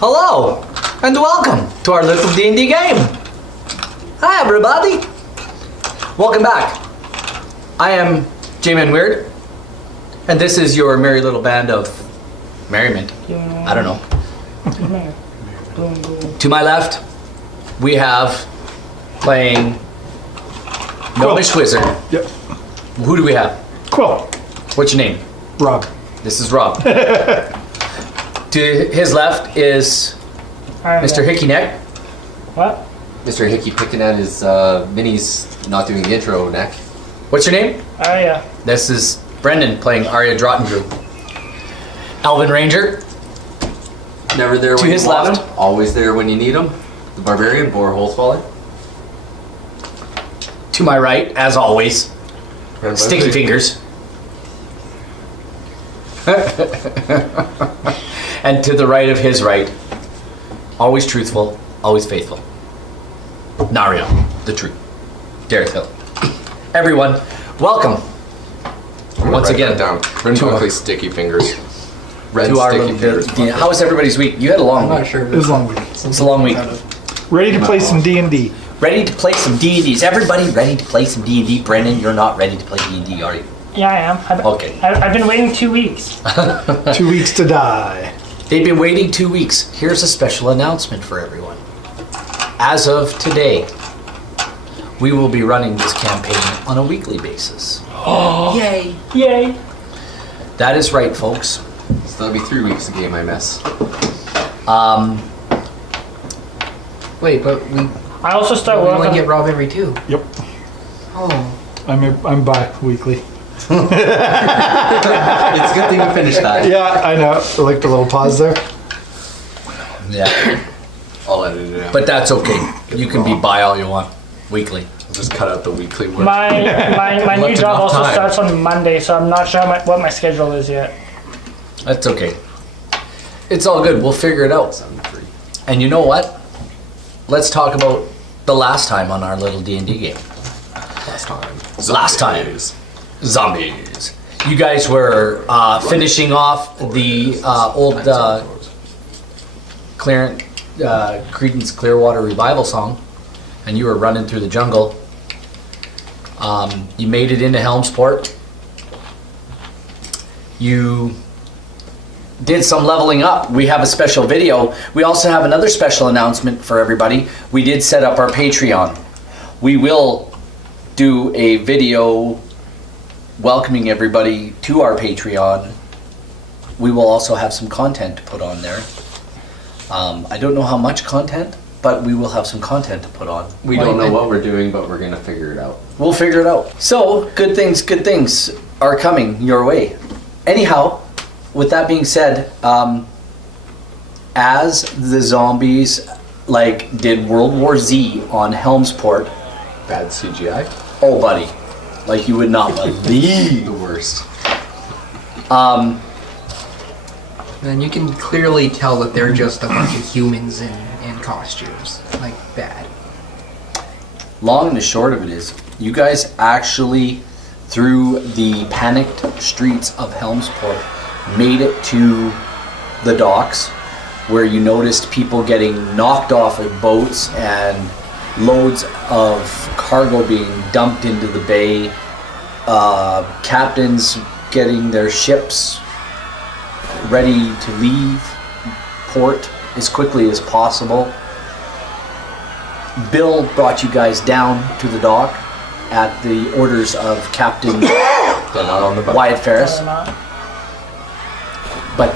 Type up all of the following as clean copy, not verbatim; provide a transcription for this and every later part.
Hello, and welcome to our little D&D game. Hi, everybody. Welcome back. I am J-Man Weird, and this is your merry little band of merriment. I don't know. To my left, we have playing Gnomish Wizard. Yep. Who do we have? Quill. What's your name? Rob. This is Rob. To his left is Mr. Hickey Neck. What? Mr. Hickey picking at his minis, not doing the intro neck. What's your name? Arya. This is Brendan playing Arya Drottengru. Elven Ranger. Never there To when his you want left. him, always there when you need him. The Barbarian, Borehole Swallow. To my right, as always, Sticky Fingers. And to the right of his right, always truthful, always faithful, Nario, the true, Dareth Hill. Everyone, welcome once again down. Quickly, Sticky Fingers. Red to our Sticky little Fingers. How was everybody's week? You had a long week. sure. It was a long week. It's a long week. Ready to play some D&D. Ready to play some D&Ds. Everybody ready to play some D&D? Brendan, you're not ready to play D&D, are you? Yeah, I am. Okay. I've been waiting 2 weeks. 2 weeks to die. They've been waiting 2 weeks. Here's a special announcement for everyone. As of today, we will be running this campaign on a weekly basis. Yay! Yay! That is right, folks. So that'll be 3 weeks a game I miss. Wait, but we I also start only working. get Rob every 2. Yep. Oh. I'm bi-weekly. It's a good thing we finished that. Yeah, I know. I like the little pause there. Yeah. I'll edit it out. But that's okay. You can be by all you want. Weekly. I'll just cut out the weekly work. My new Left job enough also time. starts on Monday, so I'm not sure what my schedule is yet. That's okay. It's all good. We'll figure it out. 7-3. And you know what? Let's talk about the last time on our little D&D game. Last time. Zombies. You guys were finishing off the old Creedence Clearwater Revival song, and you were running through the jungle. You made it into Helmsport. You did some leveling up. We have a special video. We also have another special announcement for everybody. We did set up our Patreon. We will do a video welcoming everybody to our Patreon. We will also have some content to put on there. I don't know how much content, but we will have some content to put on. We don't know what we're doing, but we're gonna figure it out. We'll figure it out. So, good things are coming your way. Anyhow, with that being said, as the zombies did World War Z on Helmsport, Bad CGI. oh buddy, like you would not believe. The worst. And you can clearly tell that they're just a bunch of humans in costumes. Like, bad. Long and the short of it is, you guys actually, through the panicked streets of Helmsport, made it to the docks, where you noticed people getting knocked off of boats and loads of cargo being dumped into the bay, captains getting their ships ready to leave port as quickly as possible. Bill brought you guys down to the dock at the orders of Captain They're not on the boat. Wyatt Ferris. Or not. But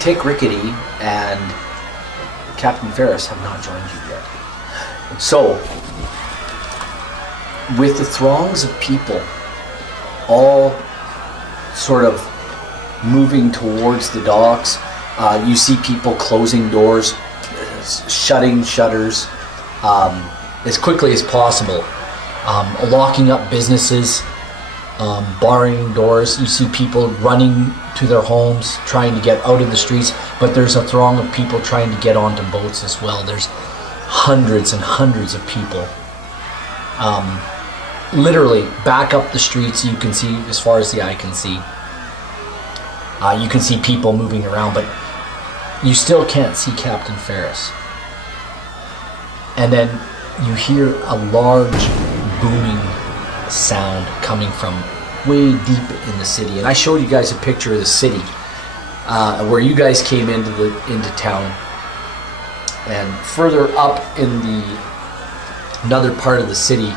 Tick Rickety and Captain Ferris have not joined you yet. So, with the throngs of people all sort of moving towards the docks, you see people closing doors, shutting shutters as quickly as possible, locking up businesses, barring doors. You see people running to their homes, trying to get out of the streets, but there's a throng of people trying to get onto boats as well. There's hundreds and hundreds of people. Literally, back up the streets, you can see, as far as the eye can see, you can see people moving around, but You still can't see Captain Ferris. And then you hear a large booming sound coming from way deep in the city. And I showed you guys a picture of the city where you guys came into town. And further up in another part of the city,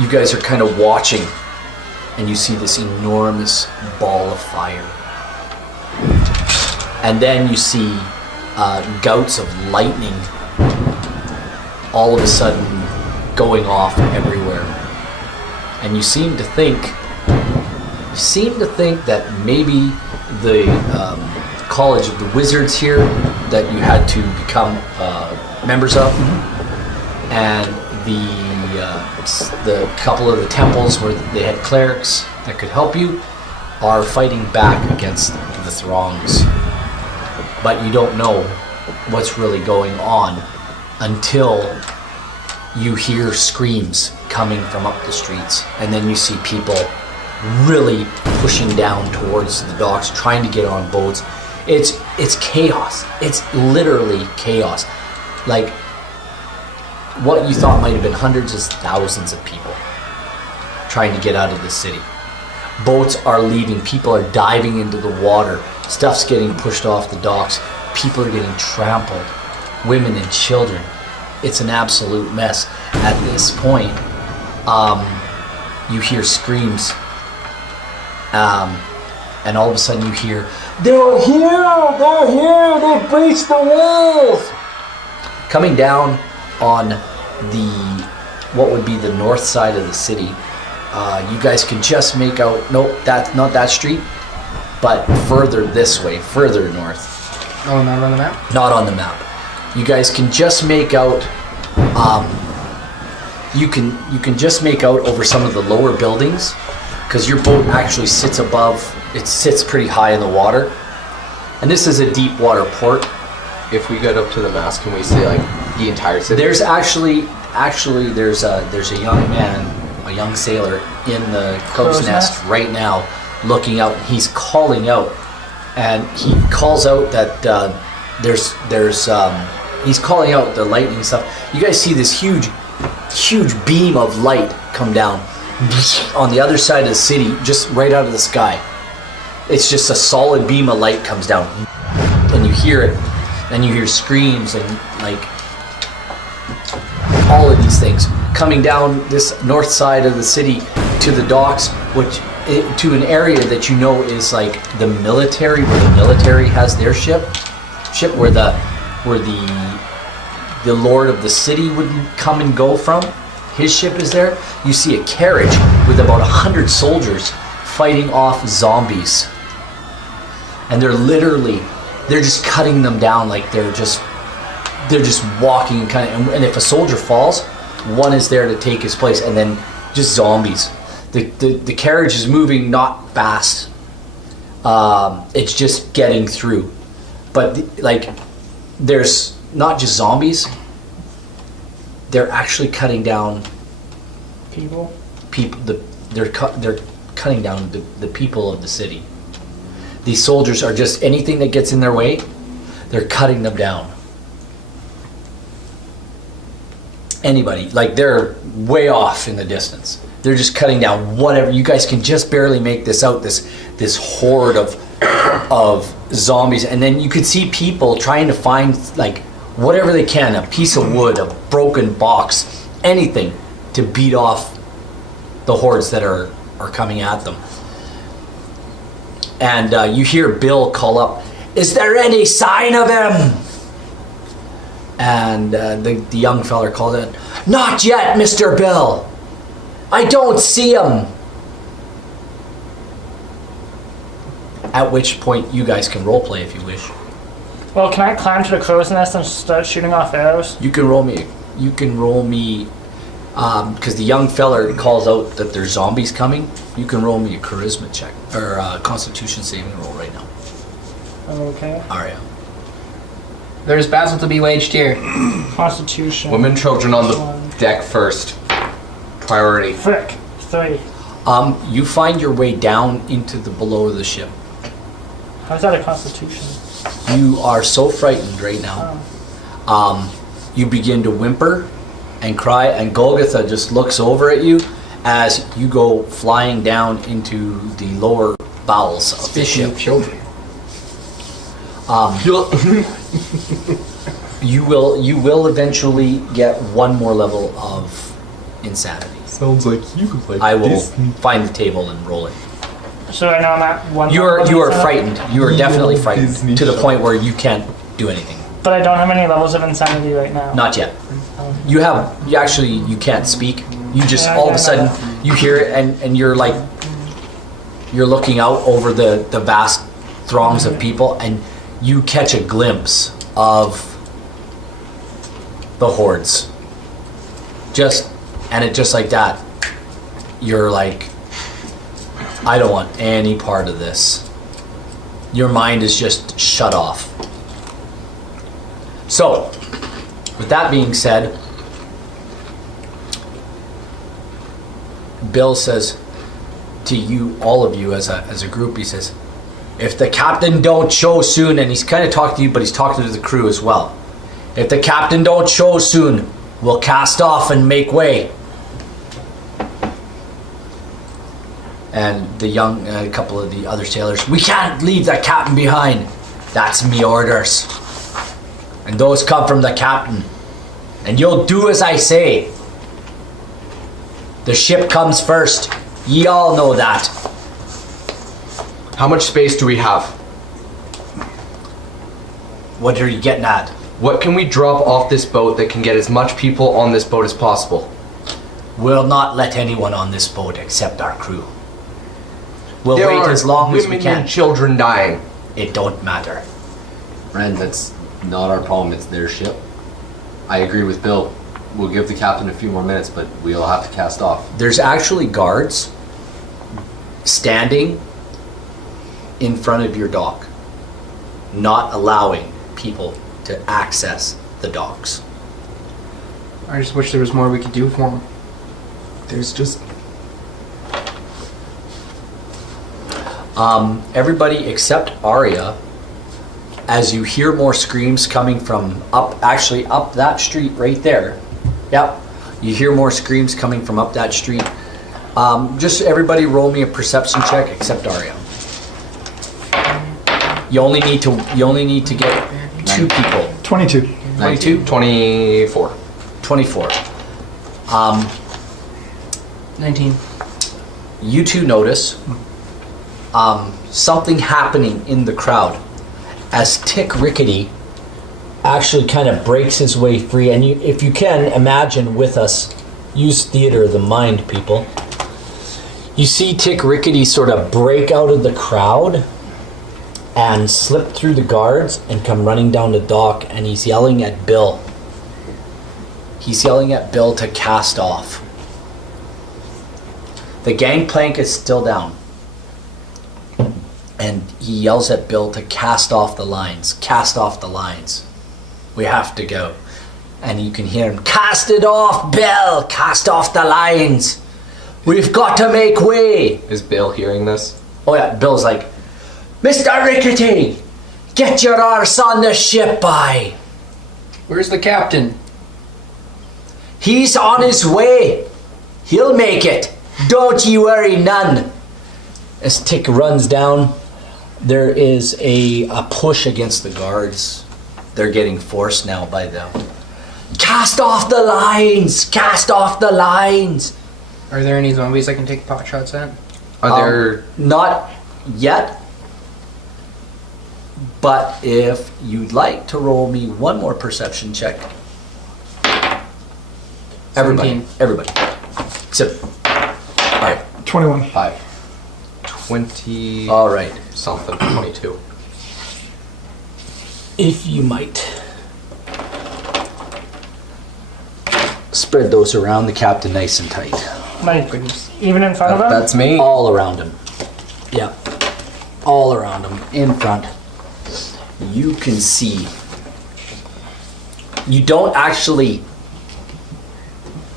you guys are kind of watching, and you see this enormous ball of fire. And then you see gouts of lightning all of a sudden going off everywhere. And you seem to think that maybe the College of the Wizards here that you had to become members of, and the couple of the temples where they had clerics that could help you are fighting back against the throngs. But you don't know what's really going on until you hear screams coming from up the streets, and then you see people really pushing down towards the docks, trying to get on boats. It's chaos. It's literally chaos. Like, what you thought might have been hundreds is thousands of people trying to get out of the city. Boats are leaving. People are diving into the water. Stuff's getting pushed off the docks. People are getting trampled. Women and children. It's an absolute mess. At this point, you hear screams. And all of a sudden you hear, "They're here, they've breached the walls!" Coming down on what would be the north side of the city, you guys can just make out, nope, that's not that street, but further this way, further north. Oh, not on the map? Not on the map. You guys can just make out, you can just make out over some of the lower buildings, because your boat actually sits above, it sits pretty high in the water. And this is a deep water port. If we get up to the mast, can we see like the entire city? There's actually there's a young man, a young sailor in the crow's nest right now, looking out. He's calling out, and he calls out that he's calling out the lightning stuff. You guys see this huge beam of light come down on the other side of the city, just right out of the sky. It's just a solid beam of light comes down, and you hear it, and you hear screams and like all of these things coming down this north side of the city to the docks, to an area that you know is like the military, where the military has their ship where the lord of the city would come and go from. His ship is there. You see a carriage with about 100 soldiers fighting off zombies, and they're just cutting them down, like they're just walking kind of, and if a soldier falls, one is there to take his place, and then just zombies. The carriage is moving not fast. It's just getting through, but like there's not just zombies. They're actually cutting down People. They're cutting down the people of the city. These soldiers are just, anything that gets in their way, they're cutting them down. Anybody, like they're way off in the distance. They're just cutting down whatever. You guys can just barely make this out. This horde of zombies, and then you could see people trying to find like whatever they can, a piece of wood, a broken box, anything to beat off the hordes that are coming at them. And you hear Bill call up, "Is there any sign of him?" And the young fella calls in, "Not yet, Mr. Bill. I don't see him." At which point you guys can roleplay if you wish. Well, can I climb to the crow's nest and start shooting off arrows? You can roll me, because the young fella calls out that there's zombies coming. You can roll me a charisma check, or a constitution saving roll right now. Okay. Arya. There's battle to be waged here. Constitution. Women, children on the deck first. Priority. Frick. 3. You find your way down into the below of the ship. How's that a constitution? You are so frightened right now. You begin to whimper and cry, and Golgotha just looks over at you as you go flying down into the lower bowels of the Speaking ship. of children. You will eventually get one more level of insanity. Sounds like you could play. I will find the table and roll it. So right now I'm at one. You are level of frightened. You are definitely frightened Disney to the show. point where you can't do anything. But I don't have any levels of insanity right now. Not yet. You can't speak. You just Yeah, all of yeah, a sudden you hear it and you're like you're looking out over the vast throngs of people and you catch a glimpse of the hordes. And just like that, you're like, I don't want any part of this. Your mind is just shut off. So, with that being said, Bill says to you, all of you as a group, he says, if the captain don't show soon, and he's kind of talking to you, but he's talking to the crew as well. If the captain don't show soon, we'll cast off and make way. And a couple of the other sailors, we can't leave the captain behind. That's me orders. And those come from the captain. And you'll do as I say. The ship comes first. Ye all know that. How much space do we have? What are you getting at? What can we drop off this boat that can get as much people on this boat as possible? We'll not let anyone on this boat except our crew. We'll There wait are as long as we women can. and children dying. It don't matter. Friend, that's not our problem. It's their ship. I agree with Bill. We'll give the captain a few more minutes, but we'll have to cast off. There's actually guards standing in front of your dock, not allowing people to access the docks. I just wish there was more we could do for them. There's just... Everybody except Arya, as you hear more screams coming from up that street right there. Yep, you hear more screams coming from up that street. Just everybody roll me a perception check except Arya. You only need to get 2 people. 22. 22? 24. 24. 19. You two notice something happening in the crowd as Tick Rickety actually kind of breaks his way free. And if you can imagine with us, use theater of the mind, people. You see Tick Rickety sort of break out of the crowd and slip through the guards and come running down the dock, and he's yelling at Bill. He's yelling at Bill to cast off. The gangplank is still down. And he yells at Bill to cast off the lines. Cast off the lines. We have to go. And you can hear him, cast it off, Bill! Cast off the lines! We've got to make way! Is Bill hearing this? Oh yeah, Bill's like, Mr. Rickety! Get your arse on the ship, boy! Where's the captain? He's on his way! He'll make it! Don't you worry none! As Tick runs down, there is a push against the guards. They're getting forced now by them. Cast off the lines! Cast off the lines! Are there any zombies I can take pot shots at? Are there... Not yet. But if you'd like to roll me one more perception check. Everybody. 17. Everybody. Except. Alright. 21. 5. 20... Alright. something. 22. If you might spread those around the captain nice and tight. Like, Goodness. even in front of him? That's me. All around him. Yeah. All around him. In front. You can see. You don't actually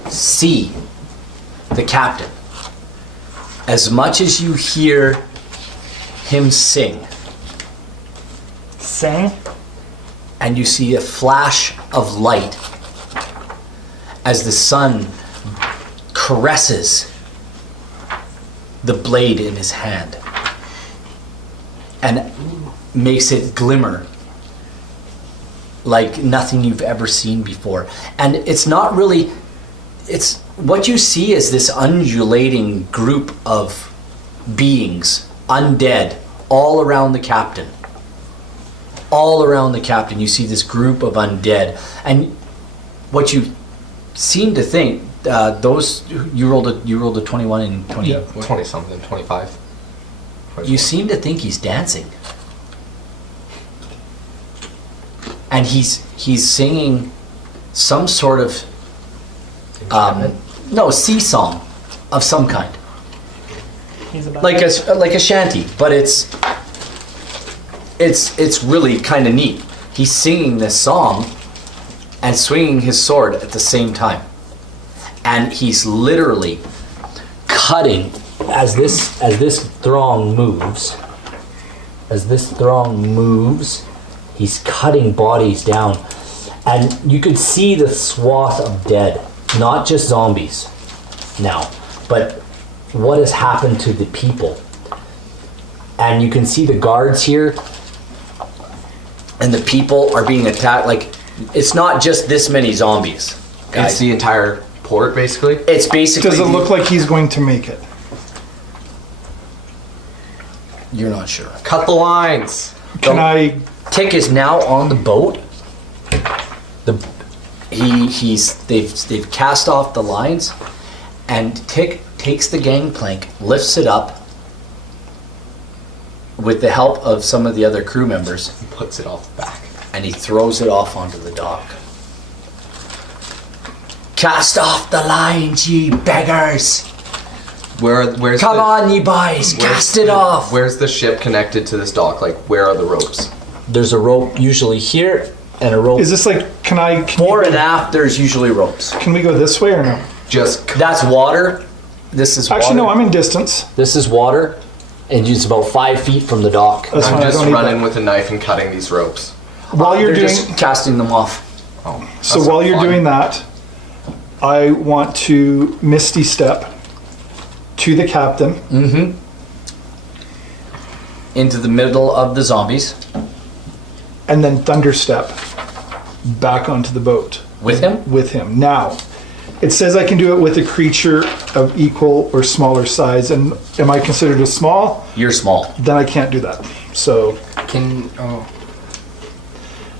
see the captain. As much as you hear him sing, sing? and you see a flash of light as the sun caresses the blade in his hand and makes it glimmer like nothing you've ever seen before. And it's not really, it's what you see is this undulating group of beings, undead, all around the captain. All around the captain, you see this group of undead. And what you seem to think, those, you rolled a 21 and 20. Yeah. 20 something, 25. You seem to think he's dancing. And he's singing some sort of sea song of some kind. He's about Like a shanty, but it's really kind of neat. He's singing this song and swinging his sword at the same time. And he's literally cutting as this throng moves. As this throng moves, he's cutting bodies down. And you could see the swath of dead, not just zombies now, but what has happened to the people. And you can see the guards here, and the people are being attacked. Like, it's not just this many zombies, guys. It's the entire port, basically. It's basically... Does it look like he's going to make it? You're not sure. Cut the lines. Can I... Tick is now on the boat. They've cast off the lines, and Tick takes the gangplank, lifts it up with the help of some of the other crew members, Puts it off the back. and he throws it off onto the dock. Cast off the lines, ye beggars! Where's Come the, on, ye boys, cast it off! Where's the ship connected to this dock? Like, where are the ropes? There's a rope usually here, and a rope Is this like... Can fore and aft. There's usually ropes. Can we go this way or no? Just That's water. This is water. Actually, no, I'm in distance. This is water, and it's about 5 feet from the dock. That's I'm fine, I just don't need running that. with a knife and cutting these ropes. While you're They're doing... just casting them off. Oh, So while you're doing that, I want to Misty Step to the captain. Into the middle of the zombies. And then Thunderstep back onto the boat With him? with him. Now, it says I can do it with a creature of equal or smaller size. And am I considered a small? You're small. Then I can't do that. So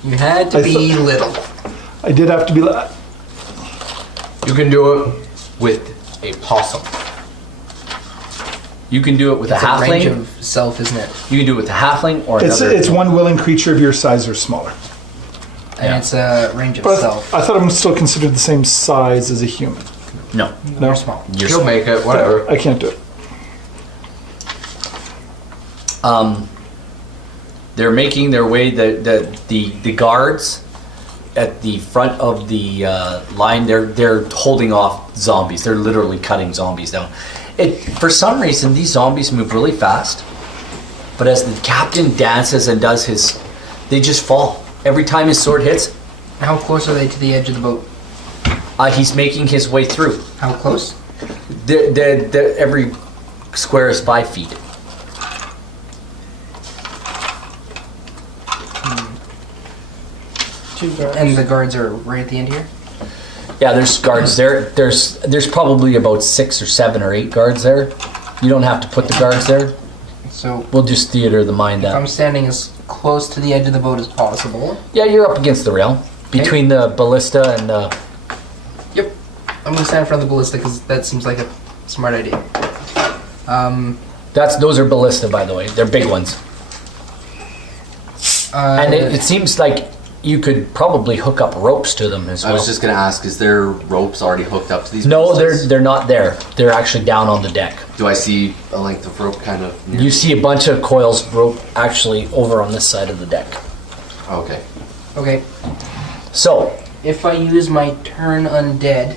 You had to I be thought- little. I did have to be... You can do it with a possum. You can do it with It's a a range halfling. of self, isn't it? You can do it with a halfling or It's another. one willing creature of your size or smaller. And Yeah. it's a range of But self. I thought I'm still considered the same size as a human. No. You're small. You're You'll small. make it, whatever. I can't do it. They're making their way. The guards at the front of the line. They're holding off zombies. They're literally cutting zombies down. For some reason, these zombies move really fast. But as the captain dances and does his, they just fall every time his sword hits. How close are they to the edge of the boat? He's making his way through. How close? Every square is 5 feet. two guards. And the guards are right at the end here? Yeah, there's guards there. There's probably about 6 or 7 or 8 guards there. You don't have to put the guards there. So We'll just theater the mind if I'm that. standing as close to the edge of the boat as possible. Yeah, you're up against the rail. Between the ballista and the... Yep. I'm gonna stand in front of the ballista because that seems like a smart idea. Those are ballista, by the way. They're big ones. And it seems like you could probably hook up ropes to them as I well. was just gonna ask, is there ropes already hooked up to these? No, ballistas? they're not there. They're actually down on the deck. Do I see a length of rope kind of near? You see a bunch of coils of rope actually over on this side of the deck. Okay. Okay. So, If I use my turn undead,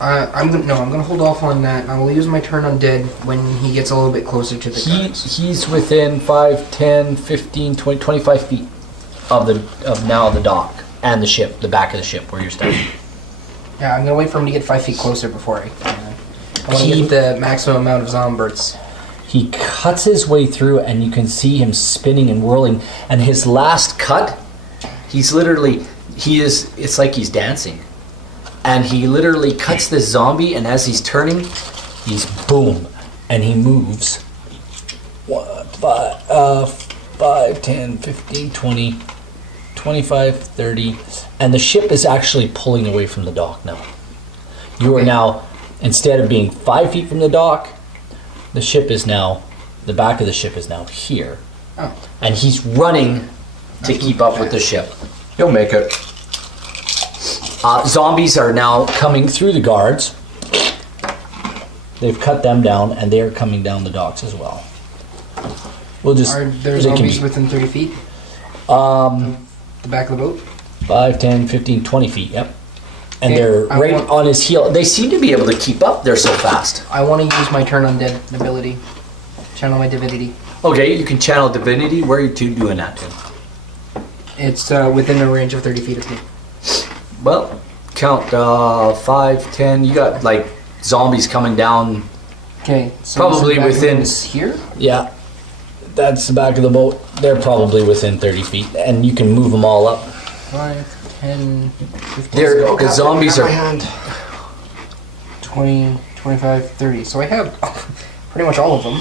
I'm gonna hold off on that. I will use my turn on dead when he gets a little bit closer to the guards. He's within 5, 10, 15, 20, 25 feet of the dock and the ship, the back of the ship where you're standing. Yeah, I'm gonna wait for him to get 5 feet closer before I want to get the maximum amount of zombies. He cuts his way through, and you can see him spinning and whirling. And his last cut, it's like he's dancing. And he literally cuts this zombie, and as he's turning, he's boom, and he moves. 5, 10, 15, 20, 25, 30. And the ship is actually pulling away from the dock now. You are now, instead of being 5 feet from the dock, the back of the ship is now here. Oh. And he's running to keep up with the ship. You'll make it. Zombies are now coming through the guards. They've cut them down, and they're coming down the docks as well. Are there zombies within 30 feet? The back of the boat? 5, 10, 15, 20 feet, yep. And Okay, they're I right want- on his heel. They seem to be able to keep up. They're so fast. I want to use my turn on dead ability. Channel my divinity. Okay, you can channel divinity. Where are you two doing that to? It's within a range of 30 feet of me. Well, count 5, 10. You got like zombies coming down. Okay, so Probably the back of the within- boat is here. Yeah, that's the back of the boat. They're probably within 30 feet, and you can move them all up. 5, 10, 15, The zombies are. 20, 25, 30. So I have pretty much all of them.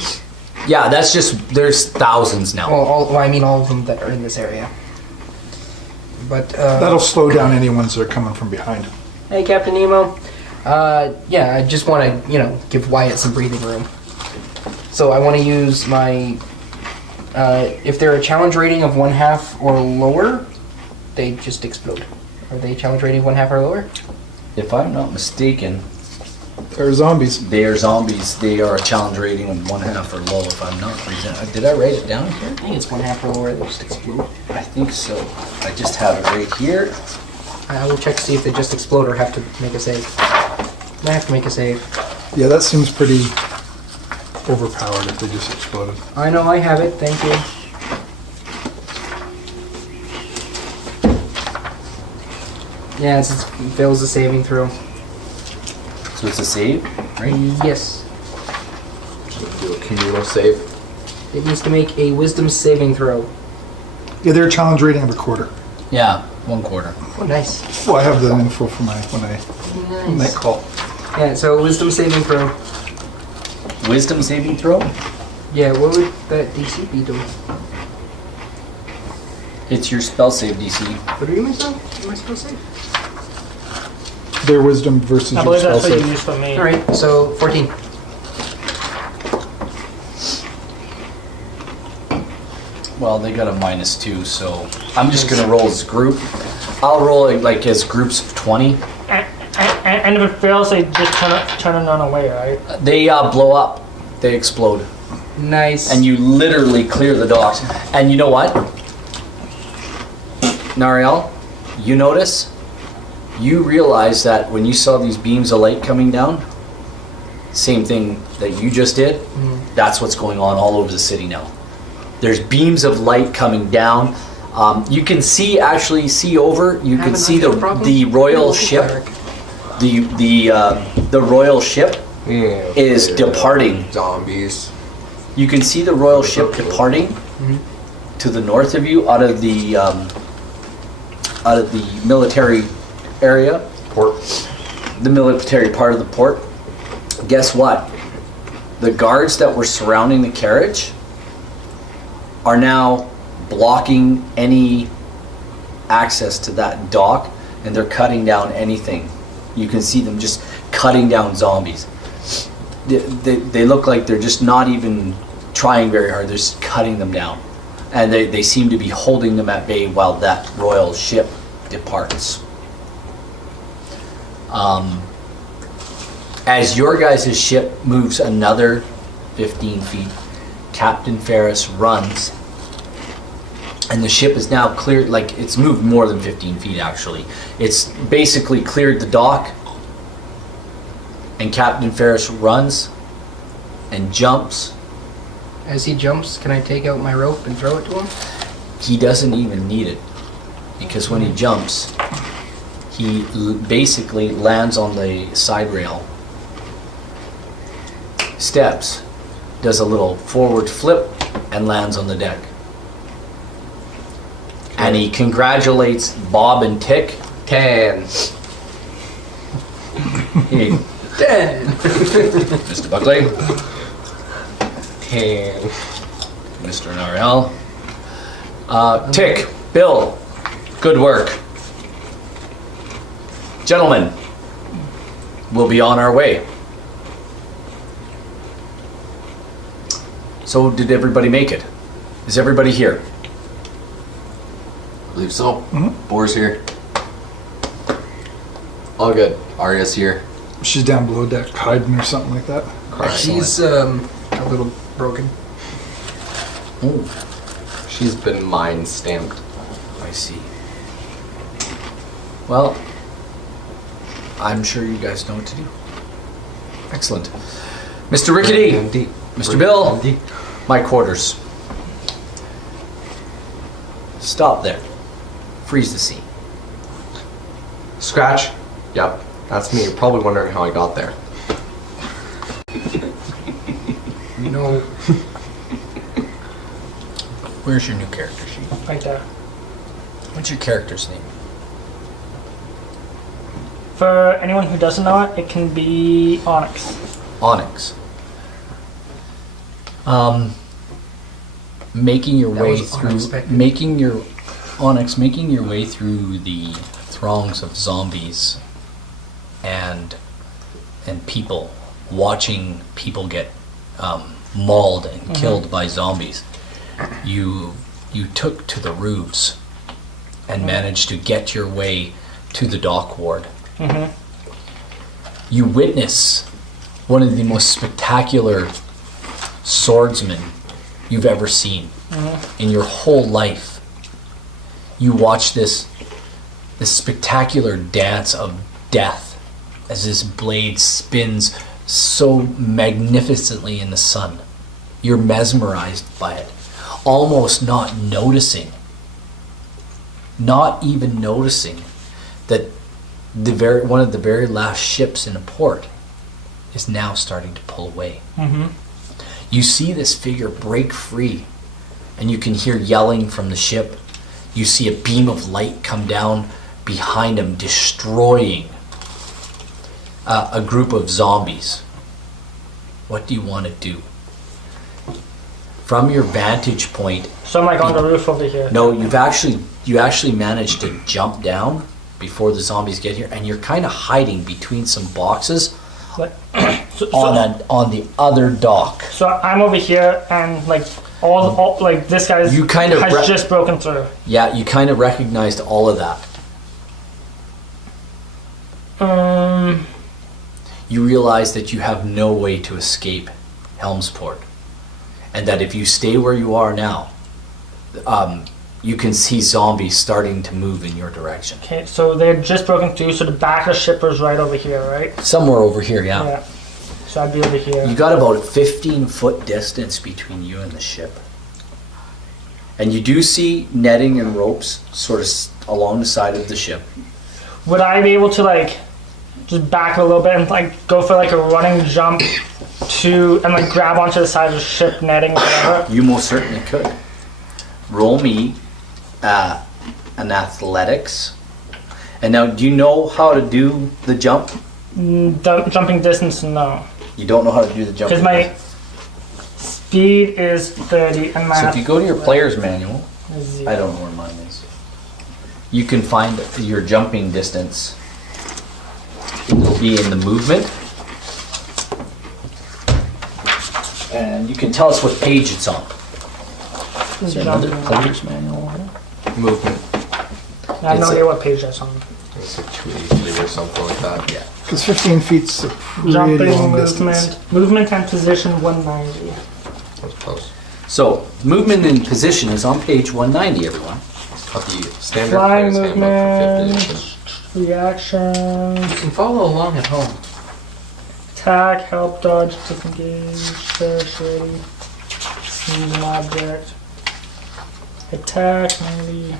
Yeah, that's just. There's thousands now. I mean all of them that are in this area. But That'll slow down any ones that are coming from behind. hey, Captain Nemo. Yeah, I just want to, give Wyatt some breathing room. So I want to use my. If they're a challenge rating of 1/2 or lower, they just explode. Are they challenge rating 1/2 or lower? If I'm not mistaken, There are zombies. they are zombies. They are a challenge rating of 1/2 or low. If I'm not mistaken, did I write it down here? I think it's 1/2 or lower. They just explode. I think so. I just have it right here. I will check to see if they just explode or have to make a save. I have to make a save. Yeah, that seems pretty overpowered if they just exploded. I know I have it. Thank you. Yeah, it fails the saving throw. So it's a save, right? Yes. Do a communal save. It needs to make a wisdom saving throw. Yeah, they're a challenge rating of 1/4. Yeah, 1/4. Oh, nice. Well, I have the info for when I Nice. call. Yeah, so wisdom saving throw. Wisdom saving throw? Yeah, what would that DC be doing? It's your spell save DC. What are you supposed to save? Their wisdom versus I your believe spell that's what you save. used for me. Alright, so 14. Well, they got a -2, so I'm just gonna roll as group. I'll roll it like as groups of 20. And if it fails, they just turn and run away, right? They blow up. They explode. Nice. And you literally clear the docks. And you know what? Nariel, you notice? You realize that when you saw these beams of light coming down, same thing that you just did, that's what's going on all over the city now. There's beams of light coming down. You can see over. You can see the royal ship. The royal ship is departing. Zombies. You can see the royal ship departing to the north of you out of the military area, Port. the military part of the port. Guess what? The guards that were surrounding the carriage are now blocking any access to that dock, and they're cutting down anything. You can see them just cutting down zombies. They look like they're just not even trying very hard. They're just cutting them down. And they seem to be holding them at bay while that royal ship departs. As your guys' ship moves another 15 feet, Captain Ferris runs, and the ship is now cleared, like it's moved more than 15 feet actually. It's basically cleared the dock, And Captain Ferris runs and jumps. As he jumps, can I take out my rope and throw it to him? He doesn't even need it, because when he jumps, he basically lands on the side rail, steps, does a little forward flip, and lands on the deck. And he congratulates Bob and Tick. 10. Hey, 10. Mr. Buckley, 10. Mr. Narell. Tick, Bill, good work. Gentlemen, we'll be on our way. So, did everybody make it? Is everybody here? I believe so. Boar's here. All good. Arya's here. She's down below deck hiding or something like that. She's a little broken. Oh, She's been mind stamped. I see. Well, I'm sure you guys know what to do. Excellent. Mr. Rickety, D&D. Mr. Bill, D&D. my quarters. Stop there. Freeze the scene. Scratch. Yep, that's me. You're probably wondering how I got there. No. Where's your new character sheet? Right there. What's your character's name? For anyone who doesn't know it, it can be Onyx. Onyx. Making your That way was through, unexpected. making your way through the throngs of zombies and people, watching people get mauled and killed by zombies. You took to the roofs and managed to get your way to the dock ward. You witness one of the most spectacular swordsmen you've ever seen in your whole life. You watch this spectacular dance of death as this blade spins so magnificently in the sun. You're mesmerized by it, almost not even noticing that one of the very last ships in a port is now starting to pull away. You see this figure break free, and you can hear yelling from the ship. You see a beam of light come down behind him, destroying a group of zombies. What do you want to do? From your vantage point, So I'm like on the roof over here. no, you actually managed to jump down before the zombies get here, and you're kind of hiding between some boxes Like, on the other dock. so I'm over here and like all like this guy's You kind of has just broken through. Yeah, you kind of recognized all of that. You realize that you have no way to escape Helmsport, and that if you stay where you are now, you can see zombies starting to move in your direction. Okay, so they're just broken through. So the back of the ship is right over here, right? Somewhere over here, yeah. Yeah. So I'd be over here. You got about a 15-foot distance between you and the ship. And you do see netting and ropes sort of along the side of the ship. Would I be able to like just back a little bit and like go for like a running jump to and like grab onto the side of the ship netting or whatever? You most certainly could. Roll me an athletics. And now, do you know how to do the jump? Jumping distance, no. You don't know how to do the jump. Because my speed is 30 and my So if you go to your player's manual, is 0. I don't know where mine is. You can find your jumping distance. It will be in the movement. And you can tell us what page it's on. Is there another player's manual here? Movement. I have no idea what page that's on. It's like 283 or something like that. Yeah. Because 15 feet's a pretty Jumping, long movement, distance. movement and position 190. That was close. So, movement and position is on page 190, everyone. Got the standard Flying player's handbook for 5th movement, edition. reaction. You can follow along at home. Attack, help, dodge, disengage, dash, ready, use an object. Attack, maybe,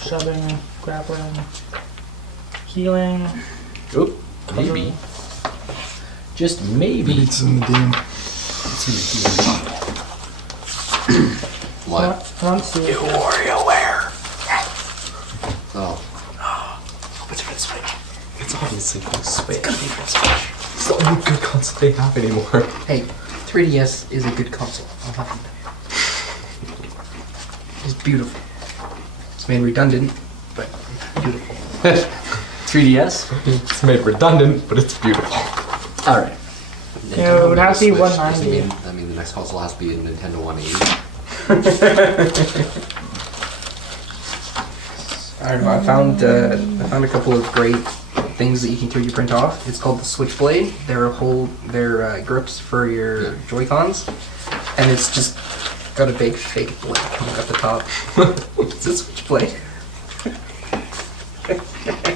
shoving, grappling, healing. Oop, maybe. Just maybe. It's in the DM. What? I don't see it. WarioWare. Oh. It's for the Switch. It's obviously for the Switch. It's gonna be for the Switch. It's the only good console they have anymore. Hey, 3DS is a good console. I'll have you know. It's beautiful. It's made redundant, but beautiful. 3DS? It's made redundant, but it's beautiful. Alright. Yeah, it would have to be Switch, does it 190. mean- I mean, the next console has to be a Nintendo 180. I don't know. I found a couple of great things that you can 3D print off. It's called the Switchblade. They're grips for your Joy-Cons, and it's just got a big fake blade coming up the top. It's a Switchblade.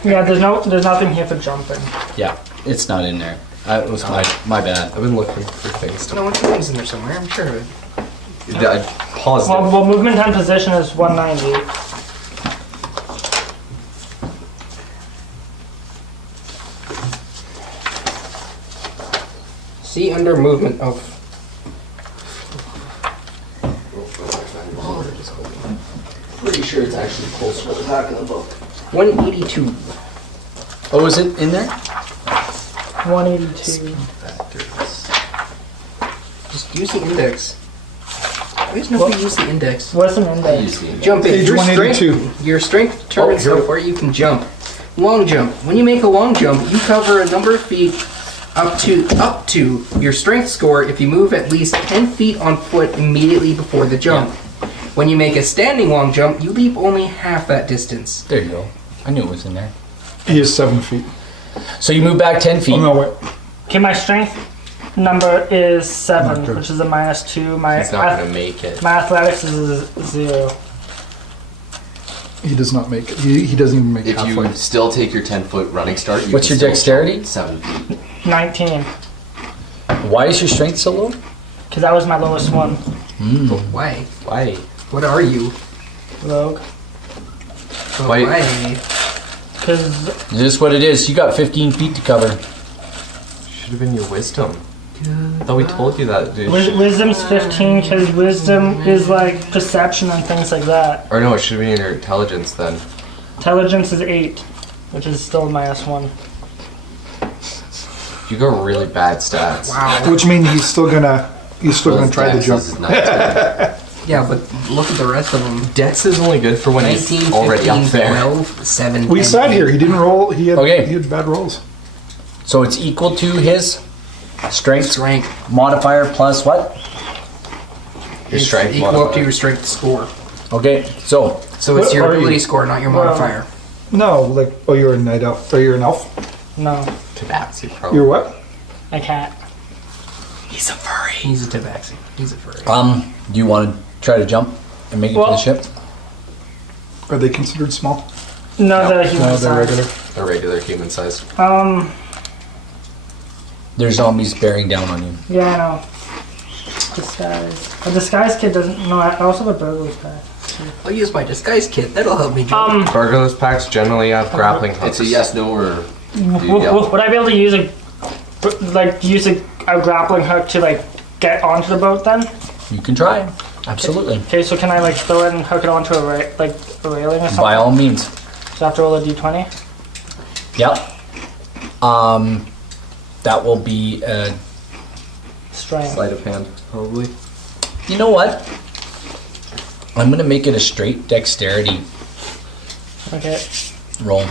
Yeah, there's nothing here for jumping. Yeah, it's not in there. It was my bad. I've been looking for things to. No, one thing's in there somewhere. I'm sure of it. I paused it. Well, movement time position is 190. See under movement. Oh, Pretty sure it's actually closer to the back of the book. 182. Oh, is it in there? 182. Just use the index. Why does nobody use the index? What's an index? Jump in. Page 182. Your strength determines how far you can jump. Long jump. When you make a long jump, you cover a number of feet up to your strength score if you move at least 10 feet on foot immediately before the jump. When you make a standing long jump, you leap only half that distance. There you go. I knew it was in there. He is 7 feet. So you move back 10 feet. Oh no, wait. Okay, my strength number is 7, Not good. which is a -2. My He's not gonna make it. my athletics is 0. He does not make it. He doesn't even make If halfway. you still take your 10-foot running start, you What's can your still dexterity? jump 7 feet. 19, Why is your strength so low? because that was my lowest one. But why? Why? What are you? Rogue. But Why- why? Because Is this what it is? You got 15 feet to cover. Should have been your wisdom. I thought we told you that, dude. wisdom's 15, because wisdom is like perception and things like that. Or no, it should have been your intelligence then. Intelligence is 8, which is still -1. You got really bad stats. Wow. Which means he's still gonna try the Dex jump. is 19. Yeah, but look at the rest of them. Dex is only good for when 19, he's already 15, up there. 12, 7, We 10, sat here. He didn't roll. He had Okay. bad rolls. So it's equal to his strength Strength. modifier plus what? Your It's strength equal up modifier. to your strength score. Okay, so So it's What your are ability you? score, not your Well- modifier. No, like you're a night elf. Or you're an elf. No, Tabaxi, probably. You're what? I can't. He's a furry. He's a tabaxi. He's a furry. do you want to try to jump and make it to the Well- ship? Are they considered small? No, the human No, they're size. regular. A regular human size. There's zombies bearing down on you. Yeah, I know. Disguise. A disguise kid doesn't. No, I also have a burglar's pack. I'll use my disguise kit. That'll help me jump. Burglar's packs generally have grappling hooks. It's a yes, no, or do you Would, yell? would I be able to use a grappling hook to like get onto the boat then? You can try. Absolutely. Okay, so can I like throw it and hook it onto a a railing or something? By all means. So I have to roll a d20. Yep. That will be Strength. Sleight of hand, probably. you know what? I'm gonna make it a straight dexterity Okay. roll.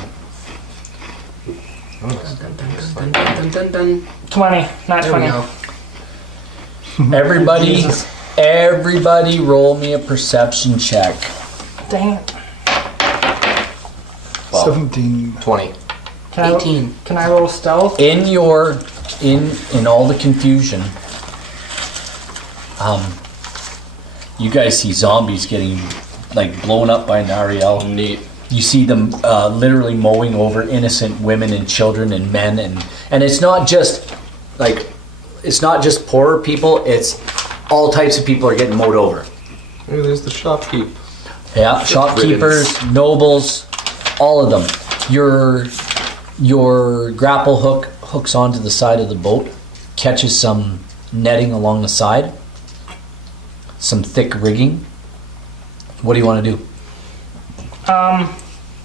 Dun, dun, dun, dun, dun, dun, dun. 20. Not There we 20. go. Everybody, Jesus. everybody, roll me a perception check. Dang it. 17. 20. Can 18. Can I roll stealth? In all the confusion, you guys see zombies getting like blown up by an Ariel. Neat. You see them literally mowing over innocent women and children and men, and it's not just like it's not just poorer people, it's all types of people are getting mowed over. Maybe there's the shopkeep. Yeah, shopkeepers, nobles, all of them. Your grapple hook hooks onto the side of the boat, catches some netting along the side, some thick rigging. What do you want to do?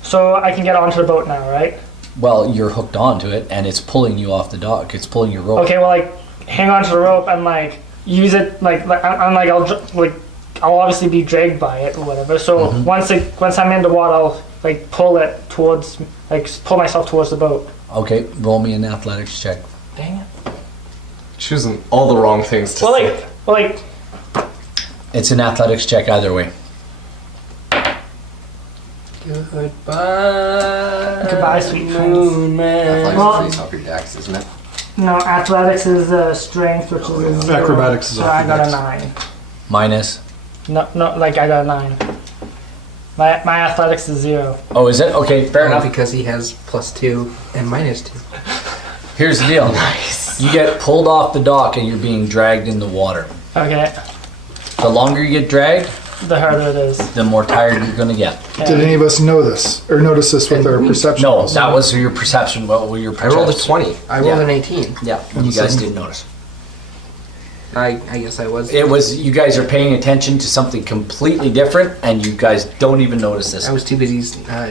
So I can get onto the boat now, right? Well, you're hooked onto it, and it's pulling you off the dock. It's pulling your rope. Okay, well, like, hang on to the rope and, like, use it, I'll obviously be dragged by it or whatever. So once I'm in the water, I'll, like, pull myself towards the boat. Okay, roll me an athletics check. Dang it. Choosing all the wrong things to say. It's an athletics check either way. Goodbye, sweet moon man. Athletics Well- is based off your dex, isn't it? No, athletics is strength, which is a 0. Acrobatics is so off I your got dex. a 9. Minus. No, I got a 9. My athletics is 0. Oh, is it? Okay, fair enough. Because he has +2 and -2. Here's the deal. Nice. You get pulled off the dock and you're being dragged in the water. Okay, The longer you get dragged, the harder it is. the more tired you're gonna get. Did any of us know this or notice this with our perception? No, rolls? that was your perception. What were your I rolled a perception? 20. I rolled Yeah. an 18. Yeah, you guys didn't notice. I guess I was. It was, you guys are paying attention to something completely different and you guys don't even notice this. I was too busy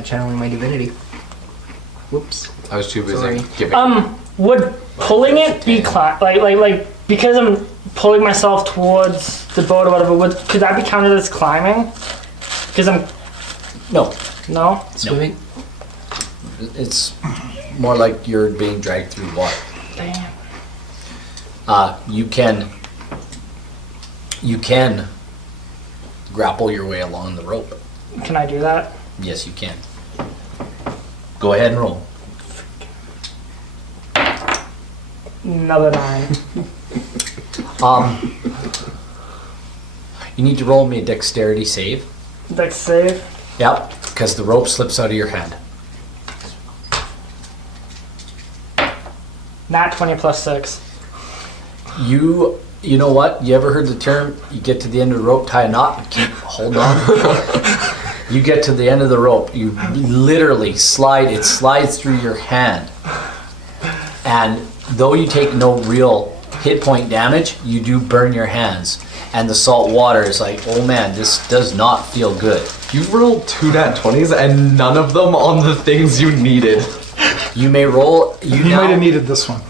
channeling my divinity. Whoops. I was too busy Sorry. giving. Would pulling it be like because I'm pulling myself towards the boat or whatever? Could that be counted as climbing? Because I'm No, no. Swimming. it's more like you're being dragged through water. Damn. You can grapple your way along the rope. Can I do that? Yes, you can. Go ahead and roll. Another 9. You need to roll me a dexterity save. Dex save. Yep, because the rope slips out of your hand. Nat 20 plus 6. You know what? You ever heard the term, you get to the end of the rope, tie a knot, and keep holding on? You get to the end of the rope, you literally it slides through your hand. And though you take no real hit point damage, you do burn your hands. And the salt water is like, oh man, this does not feel good. You rolled 2 nat 20s and none of them on the things you needed. You may roll, You might have needed this one.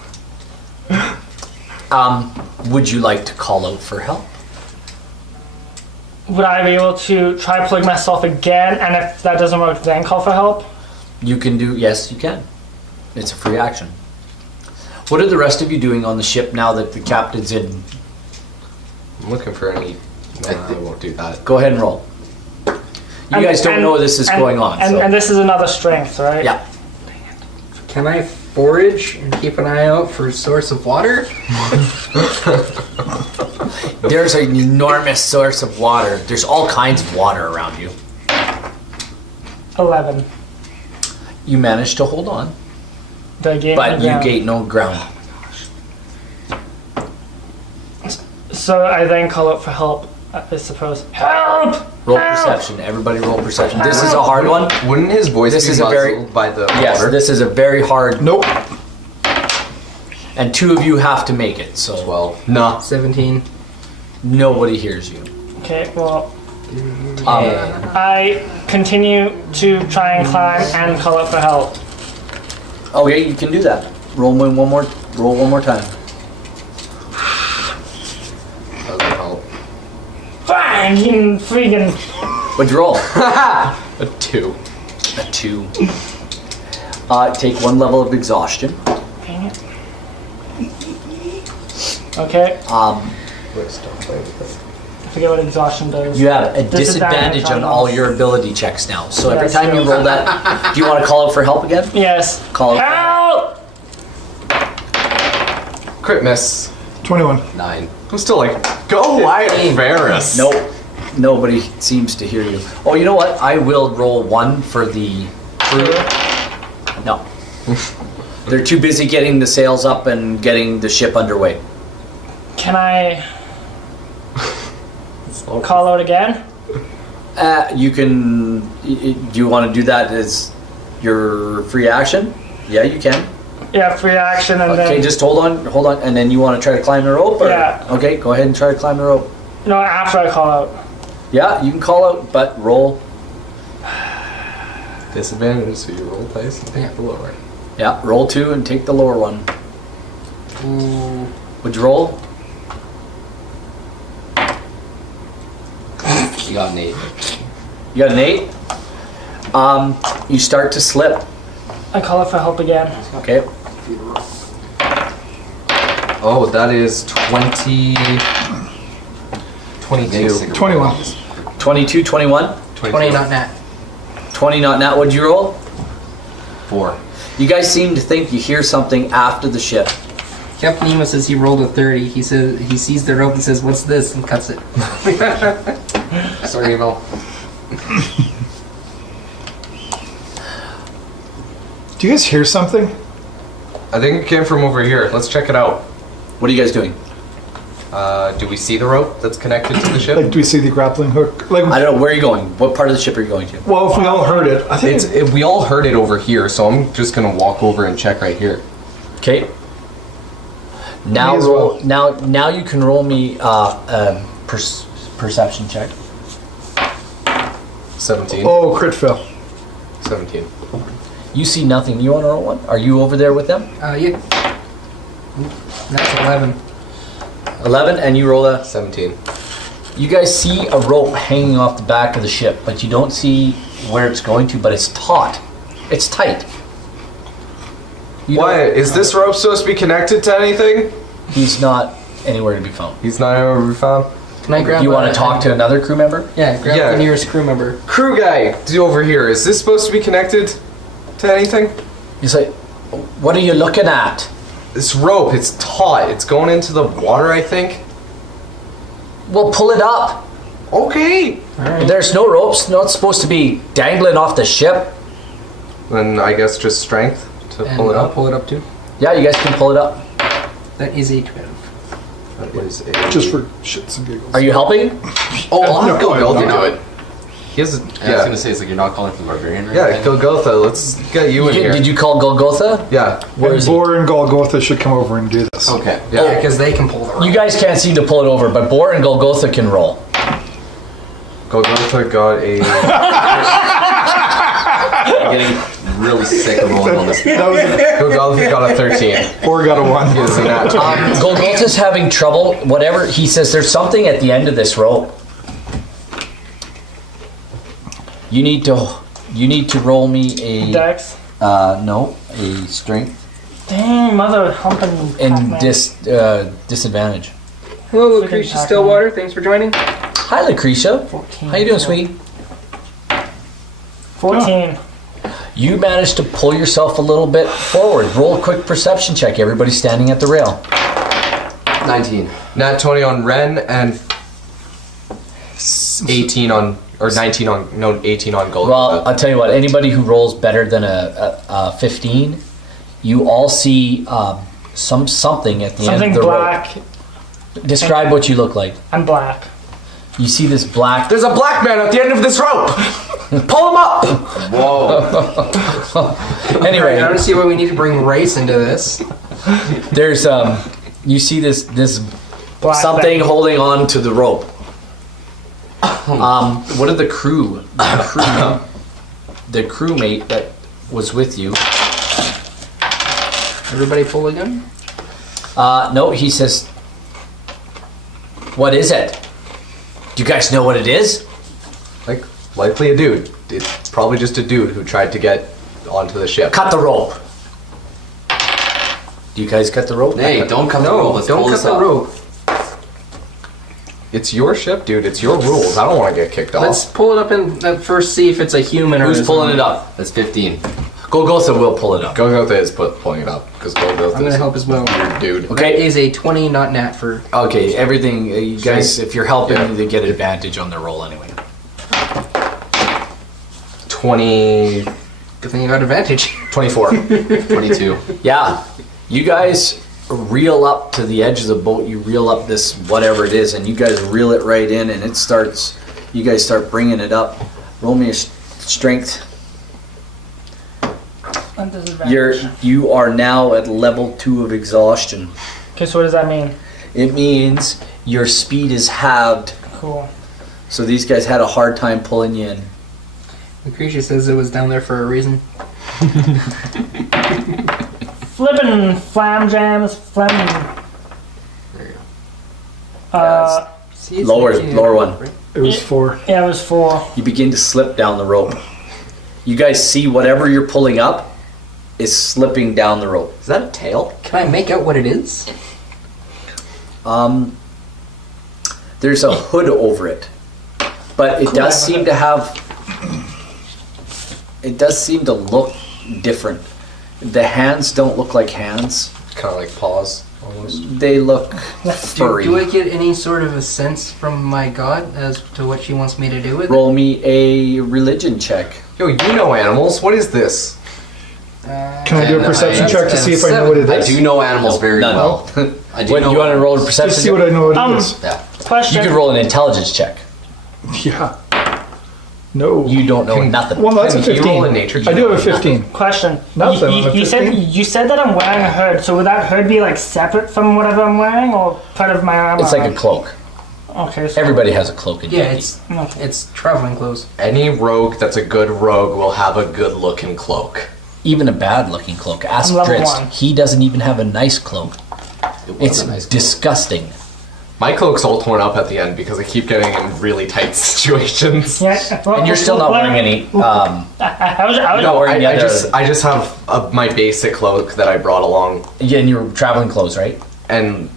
would you like to call out for help? Would I be able to try pulling myself again? And if that doesn't work, then call for help? You can do, yes, you can. It's a free action. What are the rest of you doing on the ship now that the captain's in? I'm looking for any. Nah, I won't do that. Go ahead and roll. You guys don't know this is going on. so. And this is another strength, right? Yeah. Can I forage and keep an eye out for a source of water? There's an enormous source of water. There's all kinds of water around you. 11. You managed to hold on, Did I gain but my you ground? gain no ground. So I then call out for help, I suppose. Help! Roll Help! perception. Everybody roll perception. This is a hard one. Wouldn't his voice This be is a very- muzzled by the Yes, water? this is a very hard, Nope. and 2 of you have to make it, so 12. Nah. 17. nobody hears you. Okay, well, I continue to try and climb and call out for help. Okay, you can do that. Roll one more time. Doesn't help. Fine, you freaking. What'd you roll? A 2. A 2. Take 1 level of exhaustion. Dang it. Okay, Let's don't play with it. I forget what exhaustion does. You have a Disadvantage disadvantage on on all those. your ability checks now. So every Yes, time you yes. roll that, do you want to call out for help again? Yes. Call out. Help! Crit miss. 21. 9. I'm still like, go Wyatt Ferris. Nope. Nobody seems to hear you. Oh, you know what? I will roll 1 for the crew. No. They're too busy getting the sails up and getting the ship underway. Can I call out again? You can. Do you want to do that as your free action? Yeah, you can. Yeah, free action and Okay, then. just hold on, and then you want to try to climb the rope? Or? Yeah. Okay, go ahead and try to climb the rope. No, after I call out. Yeah, you can call out, but roll. Disadvantage, so you roll dice and take the lower. Yeah, roll 2 and take the lower one. Ooh. Would you roll? You got an 8. You got an 8. You start to slip. I call out for help again. Okay. Oh, that is 20... 22. 21. 22, 21. 20 not nat. 20 not nat. What'd you roll? 4. You guys seem to think you hear something after the ship. Captain Nemo says he rolled a 30. He says he sees the rope and says, "What's this?" and cuts it. Sorry, Emo. Do you guys hear something? I think it came from over here. Let's check it out. What are you guys doing? Do we see the rope that's connected to the ship? Like, do we see the grappling hook? Like, I don't know. Where are you going? What part of the ship are you going to? well, if we all heard it, I think We all heard it over here, so I'm just gonna walk over and check right here. Okay. Now Me as roll. well. Now you can roll me perception check. 17. Oh, crit fail. 17. You see nothing. You want to roll one? Are you over there with them? Yeah. That's 11. 11, and you roll a. 17. You guys see a rope hanging off the back of the ship, but you don't see where it's going to. But it's taut. It's tight. You Why? don't- Is this rope supposed to be connected to anything? He's not anywhere to be found. He's not ever be found. Can I grab? You want to talk to another crew member? Yeah, grab Yeah. the nearest crew member. Crew guy over here. Is this supposed to be connected to anything? He's like, "What are you looking at?" This rope, it's taut. It's going into the water, I think. Well, pull it up. Okay. There's no ropes. Not supposed to be dangling off the ship. Then I guess just strength to And pull it I'll up. pull it up too. Yeah, you guys can pull it up. That is a 12. That is a... just for shits and giggles. Are you helping? Oh, I'll have No, Golgotha I'm do not. it. He has a... I was Yeah, gonna say, it's like you're not calling for the barbarian, right? yeah, Golgotha. Let's get you in here. Did you call Golgotha? Yeah. Where And is he? Bor and Golgotha should come over and do this. Okay. Yeah, because they can pull the rope. You guys can't seem to pull it over, but Bor and Golgotha can roll. Golgotha got a... I'm getting really sick of rolling on this. That was Golgotha got a 13. Bor got a 1. He is a nat 20. Golgotha's having trouble. Whatever he says, there's something at the end of this rope. You need to roll me a Dex. no, a strength Dang, mother humping. and Pac-Man. disadvantage. Hello, Freaking Lucretia Pac-Man. Stillwater. Thanks for joining. Hi, Lucretia. 14. How you doing, sweetie? 14. You managed to pull yourself a little bit forward. Roll a quick perception check. Everybody's standing at the rail. 19. Nat 20 on Ren and 18 on... Or 19 on... No, 18 on Golgotha. Well, I'll tell you what. Anybody who rolls better than a 15, you all see something at the Something end of the black. rope. Describe what you look like. I'm black. You see this black. There's a black man at the end of this rope! Pull him up! Whoa. I Anyway, don't see why we need to bring race into this. there's you see this Black something thing. holding on to the rope. What did the crewmate that was with you? Everybody pull again? No, he says, "What is it? Do you guys know what it is?" Like, likely a dude. It's probably just a dude who tried to get onto the ship. Cut the rope. Do you guys cut the rope? Hey, don't cut the No, rope. Let's don't pull cut this the up. rope. It's your ship, dude. It's your rules. I don't want to get kicked Let's off. pull it up and first see if it's a human or Who's a pulling zombie. it up? That's 15. Golgotha will pull it up. Golgotha is pulling it up because Golgotha I'm gonna is help as well. a weird dude. That Okay. is a 20 not nat for... Okay. Everything. You guys, if you're helping, Yeah. they get advantage on the roll anyway. 20... Good thing you got advantage. 24. 22. Yeah. You guys reel up to the edge of the boat. You reel up this whatever it is, and you guys reel it right in, and it starts. You guys start bringing it up. Roll me a strength. And disadvantage. You are now at level 2 of exhaustion. Okay, so what does that mean? It means your speed is halved. Cool. So these guys had a hard time pulling you in. Lucretia says it was down there for a reason. Flippin' flam jams, flippin'. There you go. See, it's Lower actually- one. It was 4. Yeah, it was 4. You begin to slip down the rope. You guys see whatever you're pulling up is slipping down the rope. Is that a tail? Can I make out what it is? There's a hood over it, but it does seem to have. It does seem to look different. The hands don't look like hands. Kind of like paws, almost. They look furry. Do I get any sort of a sense from my god as to what she wants me to do with Roll me a religion check. Yo, you know animals. What is this? it? Can I do a And perception I- check to see if I know what it I is? do know animals very None. well. I do What, know you want to roll a Just perception? see what I know what it is. Yeah. Question. You could roll an intelligence check. Yeah. No. You don't know nothing. Well, that's a Can you 15. roll a nature I do have a check? 15. Question. Nothing, You, I'm a you said 15. you said that I'm wearing a hood. So would that hood be like separate from whatever I'm wearing, or part of my armor? It's like a cloak. Okay. So Everybody has a cloak in Yeah, D&D. it's traveling clothes. Any rogue that's a good rogue will have a good looking cloak. Even a bad looking cloak. Ask I'm level Dritz. 1. He doesn't even have a nice cloak. It was It's a nice disgusting. My cloak's all torn up at the end because I keep getting in really tight situations. Yeah. Well, And you're still not wearing any. I was. No, wearing the I other- just have my basic cloak that I brought along, Yeah, and you're traveling clothes, right? and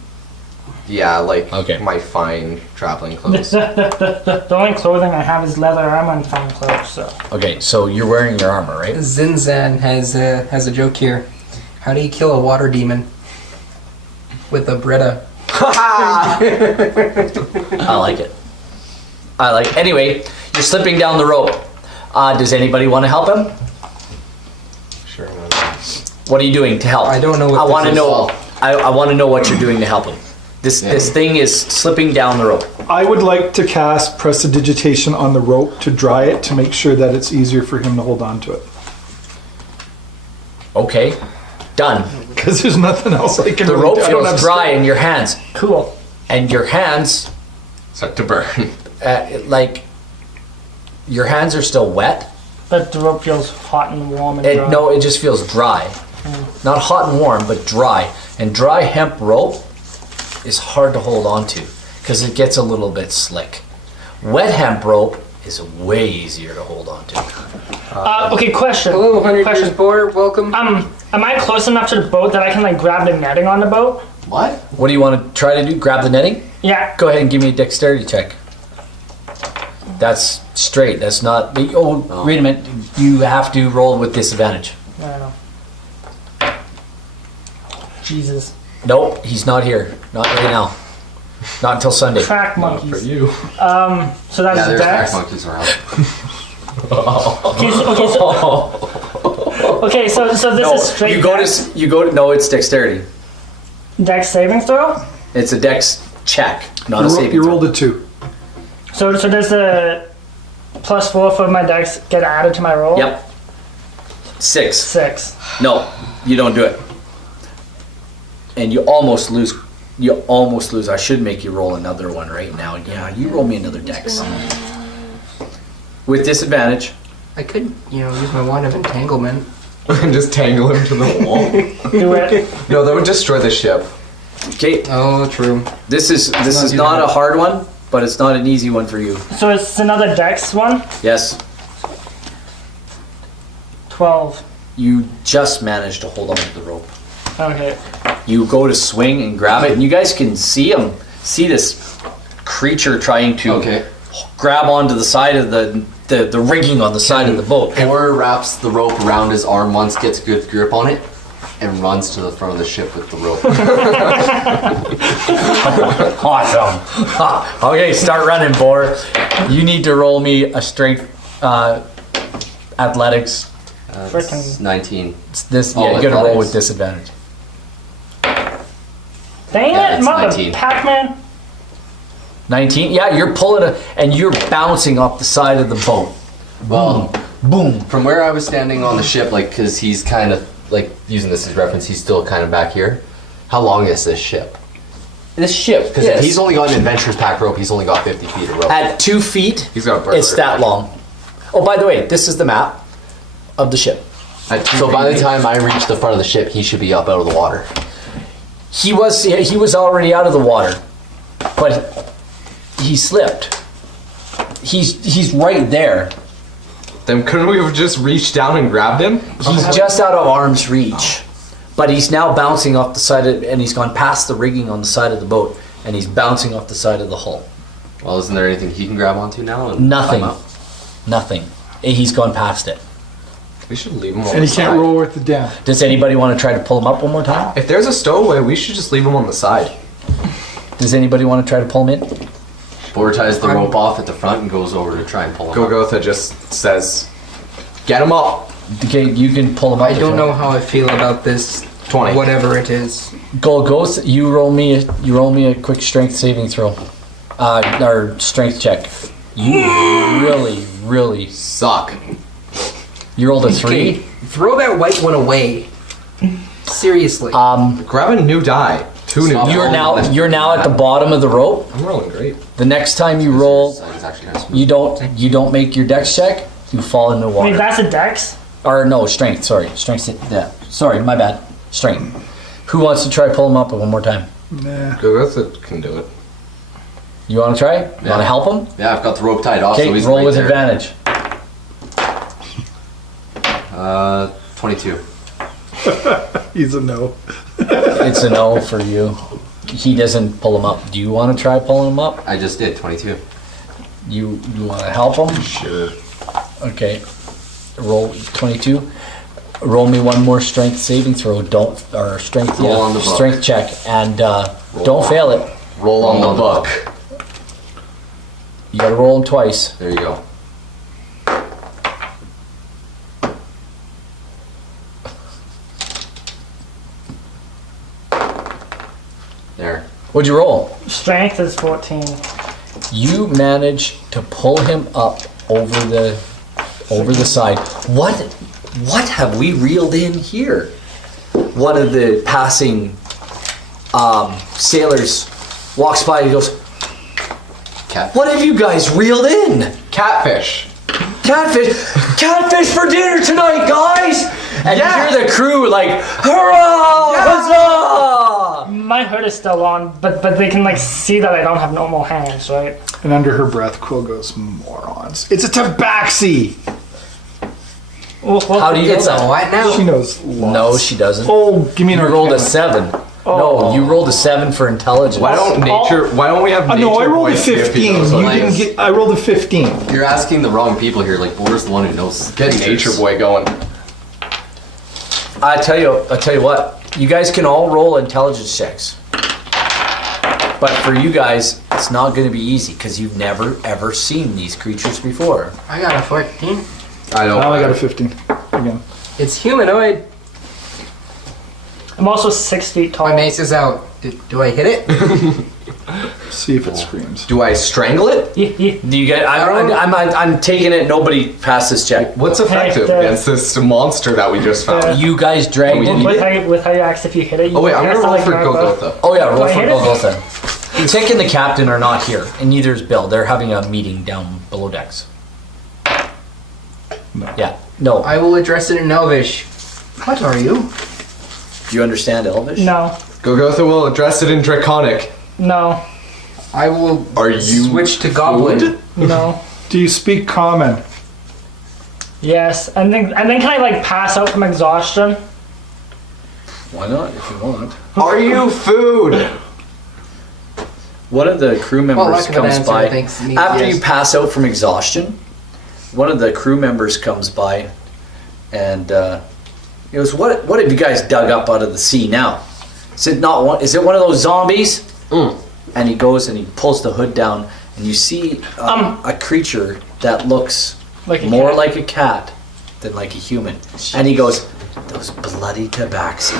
yeah, like Okay. my fine traveling clothes. The only clothing I have is leather armor and fine clothes. So Okay, so you're wearing your armor, right? Zinzan has a joke here. How do you kill a water demon? With a Brita. I like it. I like it. Anyway, you're slipping down the rope. Does anybody want to help him? Sure. Man. What are you doing to help? I don't know what I this want to is. know. I want to know what you're doing to help him. This thing is slipping down the rope. I would like to cast prestidigitation on the rope to dry it to make sure that it's easier for him to hold on to it. Okay, done. Because there's nothing else I can The really rope do. I don't feels have dry in your hands, cool. and your hands, Start to burn. like, your hands are still wet. But the rope feels hot and warm and dry. No, it just feels dry. Not hot and warm, but dry. And dry hemp rope is hard to hold on to because it gets a little bit slick. Wet hemp rope is way easier to hold on to. Okay, question. Hello, 100 Question. years board. Welcome. Am I close enough to the boat that I can like grab the netting on the boat? What? What do you want to try to do? Grab the netting? Yeah. Go ahead and give me a dexterity check. That's straight. That's not. Oh, wait a minute. You have to roll with disadvantage. I don't know. Jesus. Nope, he's not here. Not right now. Not until Sunday. Track For monkeys. you. So that's Yeah, there's dex. track monkeys around. Okay, so this is straight. You go to. No, it's dexterity. dex saving throw. It's a dex check, not a saving You throw. rolled a 2. So does the +4 for my dex get added to my roll? Yep. 6. 6. No, you don't do it. And you almost lose. You almost lose. I should make you roll another one right now. Yeah, you roll me another dex. With disadvantage. I could, use my wand of entanglement. And just tangle him to the wall. Do it. No, that would destroy the ship. Okay, Oh, true. this is not do not that. a hard one, but it's not an easy one for you. So it's another dex one. Yes, 12. you just managed to hold on to the rope. Okay. You go to swing and grab it, and you guys can see this creature trying to Okay. grab onto the side of the rigging on the side of the boat. Or wraps the rope around his arm once, gets a good grip on it, and runs to the front of the ship with the rope. Awesome. Okay, start running, Boar. You need to roll me a strength athletics. It's Frickin'. 19. It's this, Oh, yeah, you gotta roll athletics. with disadvantage. Dang Yeah, it, it's mother 19. Pac-Man. 19? Yeah, you're pulling it, and you're bouncing off the side of the boat. Well, Boom. from where I was standing on the ship, like, because he's kind of, like, using this as reference, he's still kind of back here. How long is this ship? This ship, Because yes. he's only got an adventurer's pack rope, he's only got 50 feet of rope. At 2 feet, He's got a burglar it's that badge. long. Oh, by the way, this is the map of the ship. So by the time I reach the front of the ship, he should be up out of the water. He was already out of the water, but he slipped. He's right there. Then couldn't we have just reached down and grabbed him? He's just out of arm's reach, but he's now bouncing off the side of, and he's gone past the rigging on the side of the boat, and he's bouncing off the side of the hull. Well, isn't there anything he can grab onto now? And Nothing. climb up? Nothing. He's gone past it. We should leave him on And the he can't side. roll with the down. Does anybody want to try to pull him up one more time? If there's a stowaway, we should just leave him on the side. Does anybody want to try to pull him in? Boar ties the rope off at the front and goes over to try and pull him up. Golgotha just says, "Get him up." Okay, you can pull him up. I if don't you know want. how I feel about this. 20. Whatever it is. Golgotha, you roll me a quick strength saving throw, or strength check. You really. Suck. You rolled a Okay, 3. throw that white one away. Seriously. Grab a new die. 2 new Stop. dice. You're now at the bottom of the rope. I'm rolling great. The next time you roll, This side is actually kinda smooth. you don't make your dex check. You fall in the Wait, water. that's a dex? Or no, strength. Sorry, strength. Yeah, sorry, my bad. Strength. Who wants to try pull him up one more time? Nah. Golgotha can do it. You want to try? You Yeah. want to help him? Yeah, I've got the rope tied off, Okay, so he's roll right with there. advantage. 22. He's a no. It's a no for you. He doesn't pull him up. Do you want to try pulling him up? I just did, 22. You want to help him? Sure. Okay. Roll 22. Roll me one more strength saving throw. Strength. Roll on the book. Strength check, and don't fail it. Roll on the book. You got to roll him twice. There you go. There. What'd you roll? Strength is 14. You manage to pull him up over the side. What have we reeled in here? One of the passing sailors walks by and goes, Cat. "What have you guys reeled in? Catfish. Catfish for dinner tonight, guys!" And you hear the crew like, "Hurrah! Huzzah!" My hood is still on, but they can like see that I don't have normal hands, right? And under her breath, Quill goes, morons. It's a tabaxi! How do you it's know a that? what now? She knows lots. No, she doesn't. Oh, give me an You rolled a arcana. 7. No, you rolled a 7 for intelligence. Why don't we have nature No, I rolled a boys give 15. those You ones? didn't get. I rolled a 15. You're asking the wrong people here. Like, Boar's the one who knows. Get nature boy going. I tell you what. You guys can all roll intelligence checks. But for you guys, it's not going to be easy because you've never ever seen these creatures before. I got a 14. I don't. Now I got a 15. Again. It's humanoid. I'm also 6 feet tall. My mace is out. Do I hit it? See if it screams. Do I strangle it? Do you get? I'm taking it. Nobody passed this check. What's effective Hey, against this monster that we just found? You guys dragged Can it. we- With how you asked if you hit it. Oh wait, I'm you gonna roll have to, for like, Golgotha. Oh yeah, roll Do I for hit it? Golgotha. Tick and the captain are not here, and neither is Bill. They're having a meeting down below decks. No. Yeah. No. I will address it in Elvish. What are you? Do you understand Elvish? No, Golgotha will address it in Draconic. no, I will Are you switch to Goblin. food? no. Do you speak common? Yes, and then can I like pass out from exhaustion? Why not? If you want. Are you food? One of the crew members lack of an comes answer, by thanks, me, after yes. you pass out from exhaustion. One of the crew members comes by, and he goes, "What have you guys dug up out of the sea now? Is it not one? Is it one of those zombies?" And he goes and he pulls the hood down, and you see a creature that looks Like a more cat. like a cat than like a human. And he goes, "Those bloody tabaxi."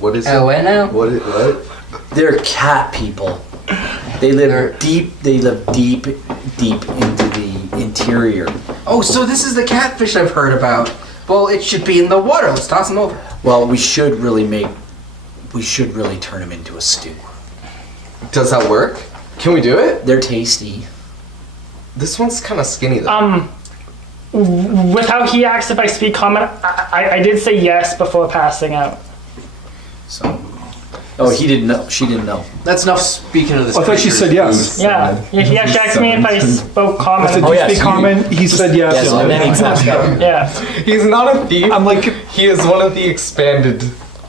What is Oh, I know. What? They're cat people. They live deep. They live deep into the interior. Oh, so this is the catfish I've heard about. Well, it should be in the water. Let's toss them over. Well, we should really turn them into a stew. Does that work? Can we do it? They're tasty. This one's kind of skinny though. With how he acts if I speak common, I did say yes before passing out. So. Oh, he didn't know. She didn't know. That's enough speaking of this. I thought she said yes. Yeah, he actually asked me if I spoke common. I said, Oh, do you yes, speak you- common? He said yes. Yes, and then he passed out. Yeah. He's not a thief. I'm like, He is one of the expanded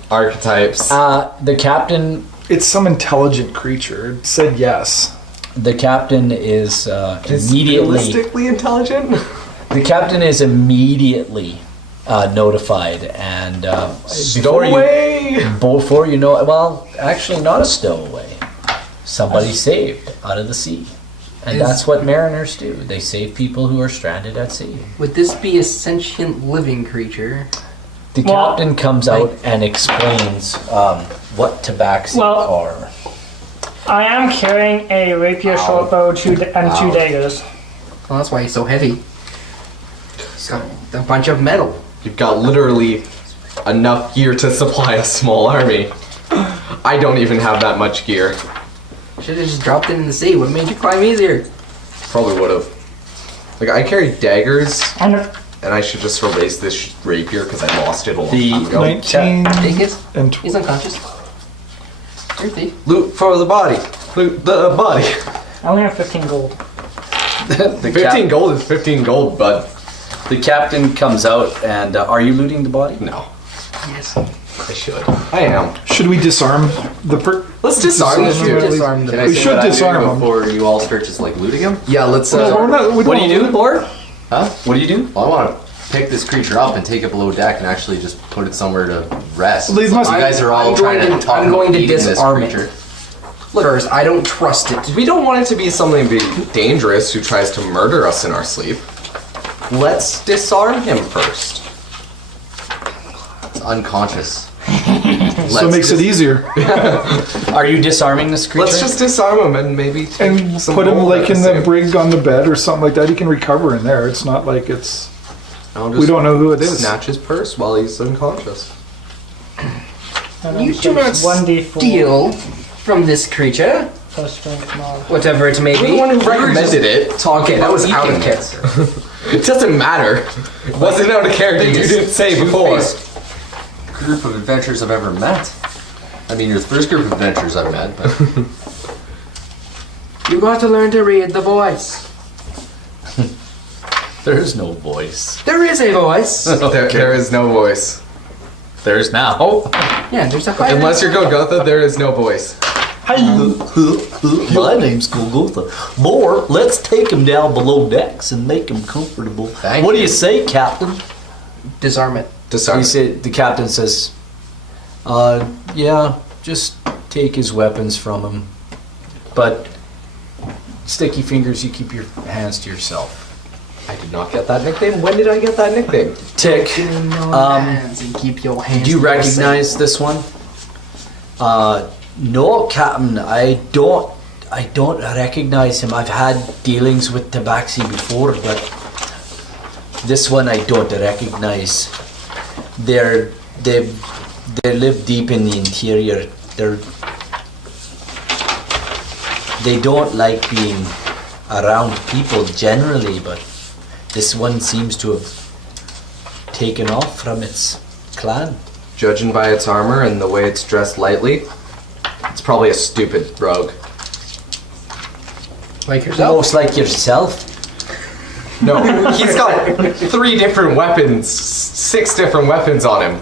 archetypes. The captain. it's some intelligent creature. It said yes. The captain is immediately. Realistically intelligent? The captain is immediately notified, and before you know it, well, actually, not a stowaway. Somebody saved out of the sea, and that's what mariners do. They save people who are stranded at sea. Would this be a sentient living creature? The Well, captain comes out and explains what tabaxi are. I am carrying a rapier, short bow, and two daggers. Well, that's why he's so heavy. He's got a bunch of metal. You've got literally enough gear to supply a small army. I don't even have that much gear. Should have just dropped it in the sea. Would have made you climb easier. Probably would have. Like, I carry daggers, And and I should just erase this rapier because I lost it a long The time ago. 19 Take his. and He's unconscious. You're a thief. Loot for the body. Loot the body. I only have 15 gold. The 15 gold is 15 gold, bud. The captain comes out, and are you looting the body? No, Yes. I should. I am. should we disarm the Let's disarm this dude. Disarm the Can I We say should what I'm disarm doing him. before you all start just like looting him? Yeah, let's. No, we're not, we What do you do, Lord? Huh? What do you do? Well, I want to pick this creature up and take it below deck and actually just put it somewhere to rest. These must- you guys are all I'm trying going to talk I'm going about to eating this disarm it. creature. Look, first, I don't trust it. We don't want it to be something dangerous who tries to murder us in our sleep. Let's disarm him first. It's unconscious. So it makes it easier. Are you disarming this creature? Let's just disarm him and maybe take And some put him gold like at in the same- brig on the bed or something like that. He can recover in there. It's not like it's. I'll We just don't know who it is. Snatch his purse while he's unconscious. And then You do not 1d4 steal from this creature, plus strength mod. whatever it may You're be. the one who recommended it. Okay, that was out of Eating it. character. It doesn't matter. It wasn't out of character. You didn't say before. Two-faced group of adventurers I've ever met. I mean, you're the first group of adventurers I've met, but You got to learn to read the voice. There's no voice. There is a voice. There is no voice. There's now. Yeah, there's a higher. Unless you're Golgotha, there is no voice. My name's Golgotha. Lord, let's take him down below decks and make him comfortable. Thank What do you. you say, Captain? Disarm it. Disarm. He said, the captain says, yeah, just take his weapons from him. But sticky fingers, you keep your hands to yourself. I did not get that nickname. When did I get that nickname? Tick, In your hands and keep your hands. did you to yourself. recognize this one? No, Captain, I don't recognize him. I've had dealings with Tabaxi before, but this one I don't recognize. They live deep in the interior. They don't like being around people generally, but this one seems to have taken off from its clan. Judging by its armor and the way it's dressed lightly, it's probably a stupid rogue. Like yourself? Almost like yourself. No, he's got 3 different weapons, 6 different weapons on him.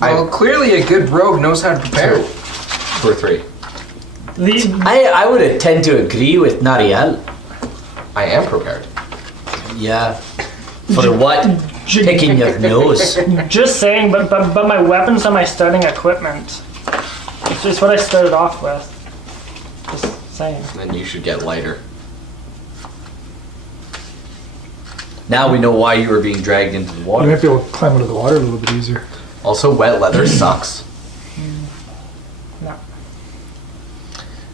Well, clearly a good rogue knows how to prepare. 2 or 3. I would tend to agree with Nariel. I am prepared. Yeah. For what? Picking your nose. Just saying, but my weapons are my starting equipment. It's just what I started off with. Just saying. Then you should get lighter. Now we know why you were being dragged into the You water. might be able to climb out of the water a little bit easier. Also, wet leather sucks. No.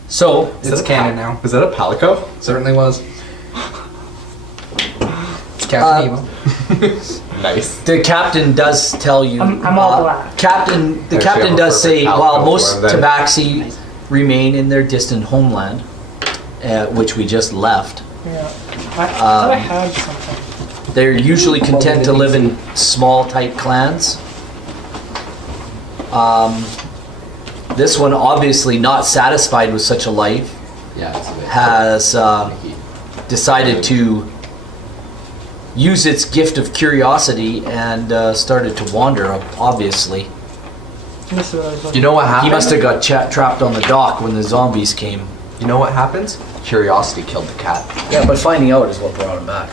So, It's canon now. Is that a palico? Certainly was. It's Captain Evil. Nice. the captain does tell you. I'm all black. The Actually, captain I'm a does say, perfect while calico most for him then. Tabaxi remain in their distant homeland, which we just left, Yeah. I thought I had something. they're usually content to live in small, tight clans. This one, obviously not satisfied with such a life, Yeah, it's a bit has finicky. decided to use its gift of curiosity and started to wander, obviously. This is really good. You know what happened? He must have got trapped on the dock when the zombies came. You know what happens? Curiosity killed the cat. Yeah, but finding out is what brought him back.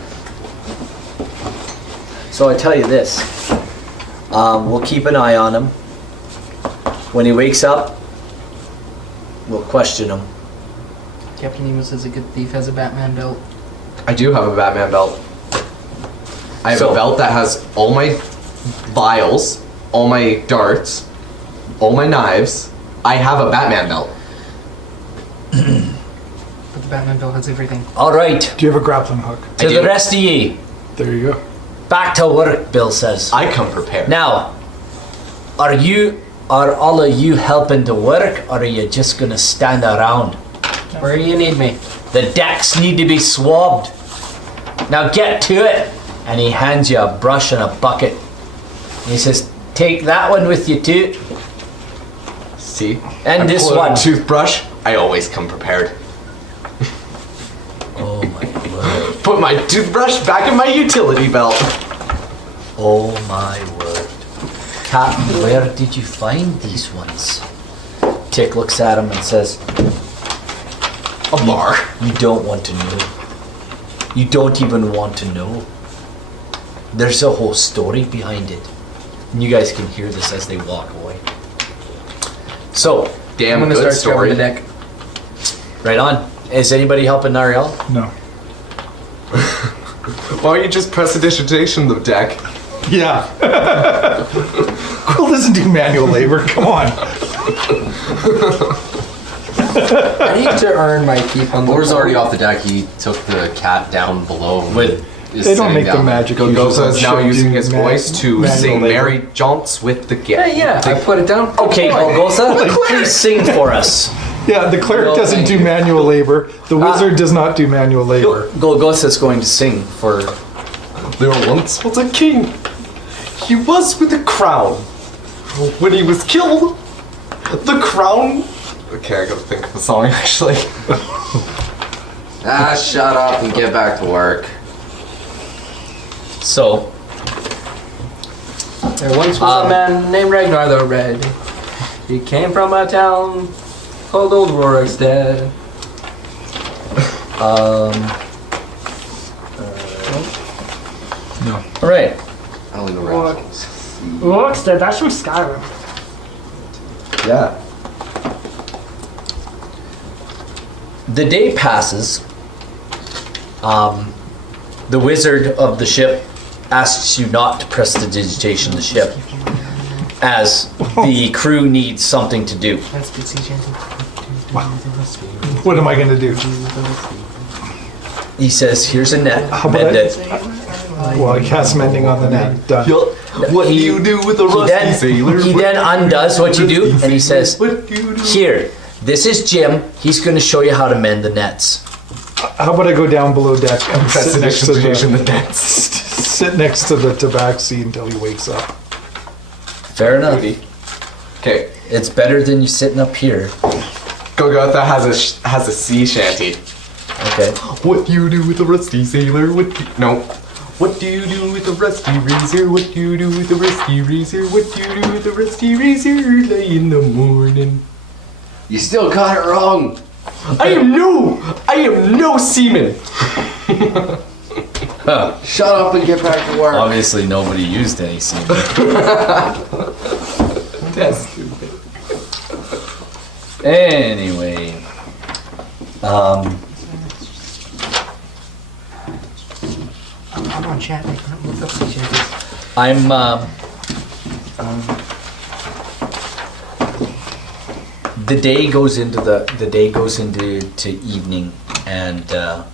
So I tell you this, we'll keep an eye on him. When he wakes up, we'll question him. Captain Evil says a good thief has a Batman belt. I do have a Batman belt. I have So- a belt that has all my vials, all my darts, all my knives. I have a Batman belt. But the Batman belt has everything. All right, Do you have a grappling hook? to I the do. rest of ye, There you go. back to work, Bill says. I come prepared. Now, are all of you helping to work, or are you just gonna stand around? Where do you need me? The decks need to be swabbed. Now get to it. And he hands you a brush and a bucket. He says, take that one with you too. See? And I this pull out one. a toothbrush. I always come prepared. Oh my word. Put my toothbrush back in my utility belt. Oh my word. Captain, where did you find these ones? Tick looks at him and says, A bar. you don't want to know. You don't even want to know. There's a whole story behind it. And you guys can hear this as they walk away. So, Damn I'm gonna good start scrubbing story. the deck. right on. Is anybody helping Ariel? No. Why don't you just prestidigitation the deck? Yeah. Quill doesn't do manual labor. Come on. I need to earn my keep on the Lord's board. already off the deck. He took the cat down below. With- is They don't sitting make the down. magic. Gogosa is now Should using do his voice to manual sing labor. Merry Jaunts with the gift. Yeah, I put it down. Okay, Golgotha, please sing for us. Yeah, the cleric No, doesn't thank do you. manual labor. The wizard does not do manual labor. Golgotha's going to sing for... There once was a king. He was with a crown. When he was killed, the crown. Okay, I gotta think of the song actually. Ah, shut up and get back to work. So, There once was a man named Ragnar the Red. He came from a town called Old Rorikstead. No. all right. I don't even What? know. Looks dead. That's from Skyrim. Yeah. The day passes. The wizard of the ship asks you not to prestidigitation the ship, as the crew needs something to do. That's good, CJ. What am I going to do? He says, here's a net, How about mend I- it. Well, I cast mending on the net. Done. What He- do you do with a He rusty sailor? then undoes what you do, and he says, What do you do? here, this is Jim. He's going to show you how to mend the nets. How about I go down below deck and sit next to Prestidigitation the, the dance. sit next to the tabaxi until he wakes up? Fair enough. Okay, It's better than you sitting up here. Golgotha has a sea shanty. Okay. What do you do with a rusty sailor? No. What do you do with a rusty razor? What do you do with a rusty razor? What do you do with a rusty razor? Lay in the morning. You still got it wrong. I am no seaman. Shut up and get back to work. Obviously, nobody used any semen. That's stupid. Anyway, I'm on chat. I can't look up CJ. I'm the day goes into to evening, and the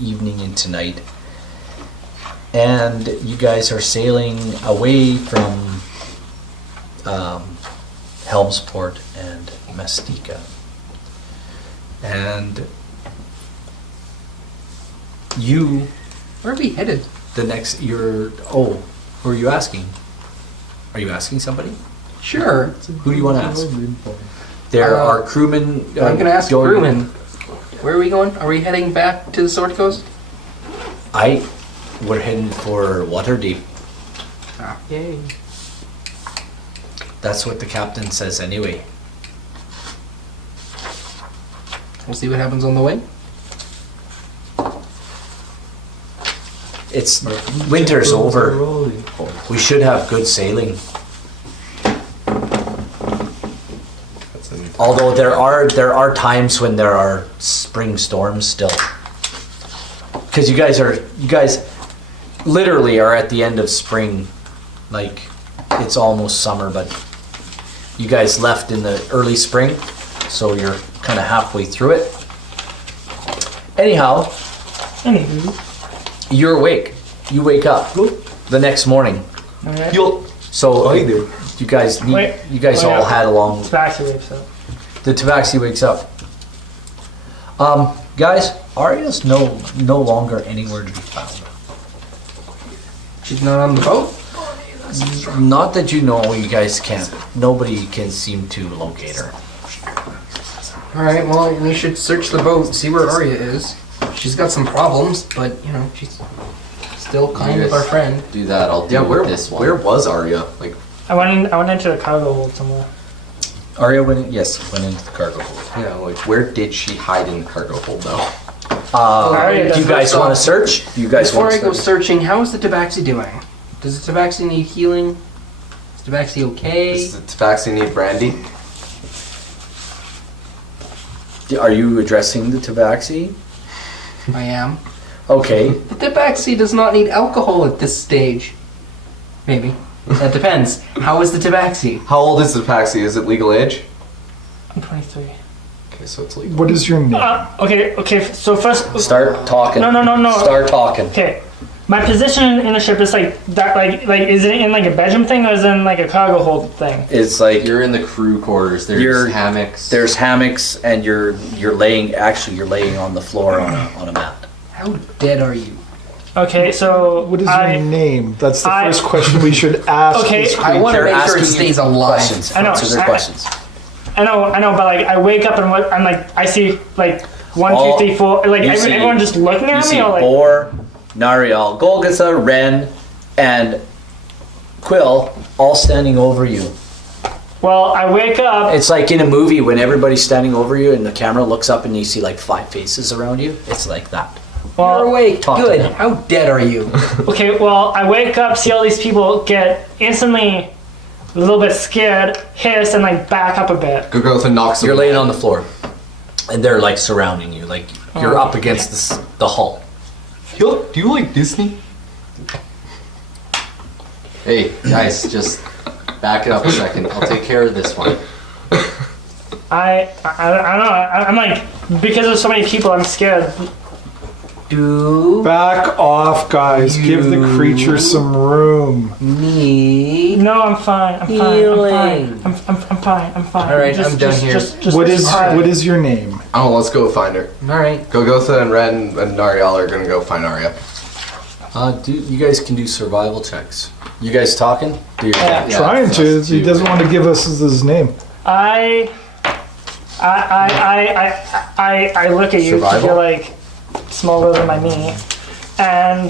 evening into night, and you guys are sailing away from Helmsport and Mestika, and you Where are we headed? who are you asking? Are you asking somebody? Sure. Who do you want to ask? There are crewmen. I'm gonna ask going- crewman. Where are we going? Are we heading back to the Sword Coast? We're heading for Waterdeep. Ah, yay. That's what the captain says anyway. We'll see what happens on the way. It's winter's over. We should have good sailing. Although there are times when there are spring storms still. Because you guys literally are at the end of spring. Like, it's almost summer, but you guys left in the early spring, so you're kind of halfway through it. Anyhow, Anywho. you're awake. You wake up the next morning. Alright. So Hi there. you guys Wait. all had a long. Tabaxi wakes up. The Tabaxi wakes up. Guys, Arya's no longer anywhere to be found. She's not on the boat? Not that you know, you guys can't. Nobody can seem to locate her. Alright, well, we should search the boat, see where Arya is. She's got some problems, but, you know, she's still kind of our friend. Do that. I'll deal with this one. Where was Arya? Like, I went into the cargo hold somewhere. Arya went into the cargo hold. yeah, like where did she hide in the cargo hold though? Arya Do you does guys not want to stop. search? Do you guys Before want I to go search? searching, how is the Tabaxi doing? Does the Tabaxi need healing? Is Tabaxi okay? Does the Tabaxi need brandy? Are you addressing the Tabaxi? I am. Okay. The Tabaxi does not need alcohol at this stage. Maybe. That depends. How is the Tabaxi? How old is the Tabaxi? Is it legal age? I'm 23. Okay, so it's legal. What is your name? Okay, so first... Start talking. No. Start talking. Okay. My position in the ship is like that, like is it in like a bedroom thing or is it in like a cargo hold thing? It's like You're in the crew quarters. There's You're- hammocks. there's hammocks, and you're laying on the floor on a mat. How dead are you? Okay, so What is your name? That's the I- first question we should ask. Okay, this I want to They're make sure it asking you stays alive. Questions. I know. Answer their questions. I know, but like I wake up and I'm like I see like 1, All- 2, 3, 4, like you see- everyone just looking You at see me or like Boar, Nariel, Golgotha, Ren, and Quill all standing over you. well I wake up. It's like in a movie when everybody's standing over you and the camera looks up and you see like 5 faces around you. It's like that. You're Well, awake. talk to Good. them. How dead are you? okay, well I wake up, see all these people, get instantly a little bit scared, hiss, and like back up a bit. Gogotha knocks You're him. laying on the floor and they're like surrounding you. Like you're up against the hull. Yo, do you like Disney? Hey, guys, just back it up a second. I'll take care of this one. I don't know. I'm like because there's so many people, I'm scared. Do Back off, guys. Give the creature some room. need No, I'm fine. I'm healing. fine. I'm fine. I'm fine. All right, I'm done here. What is alright. what is your name? Oh, let's go find her. All right. Gogotha and Ren and Nariel are gonna go find Arya. You guys can do survival checks. You guys talking? Do your Yeah. Yeah, Trying it's to. us He too. doesn't want to give us his name. I look at you because Survival? you're like smaller than my knee, and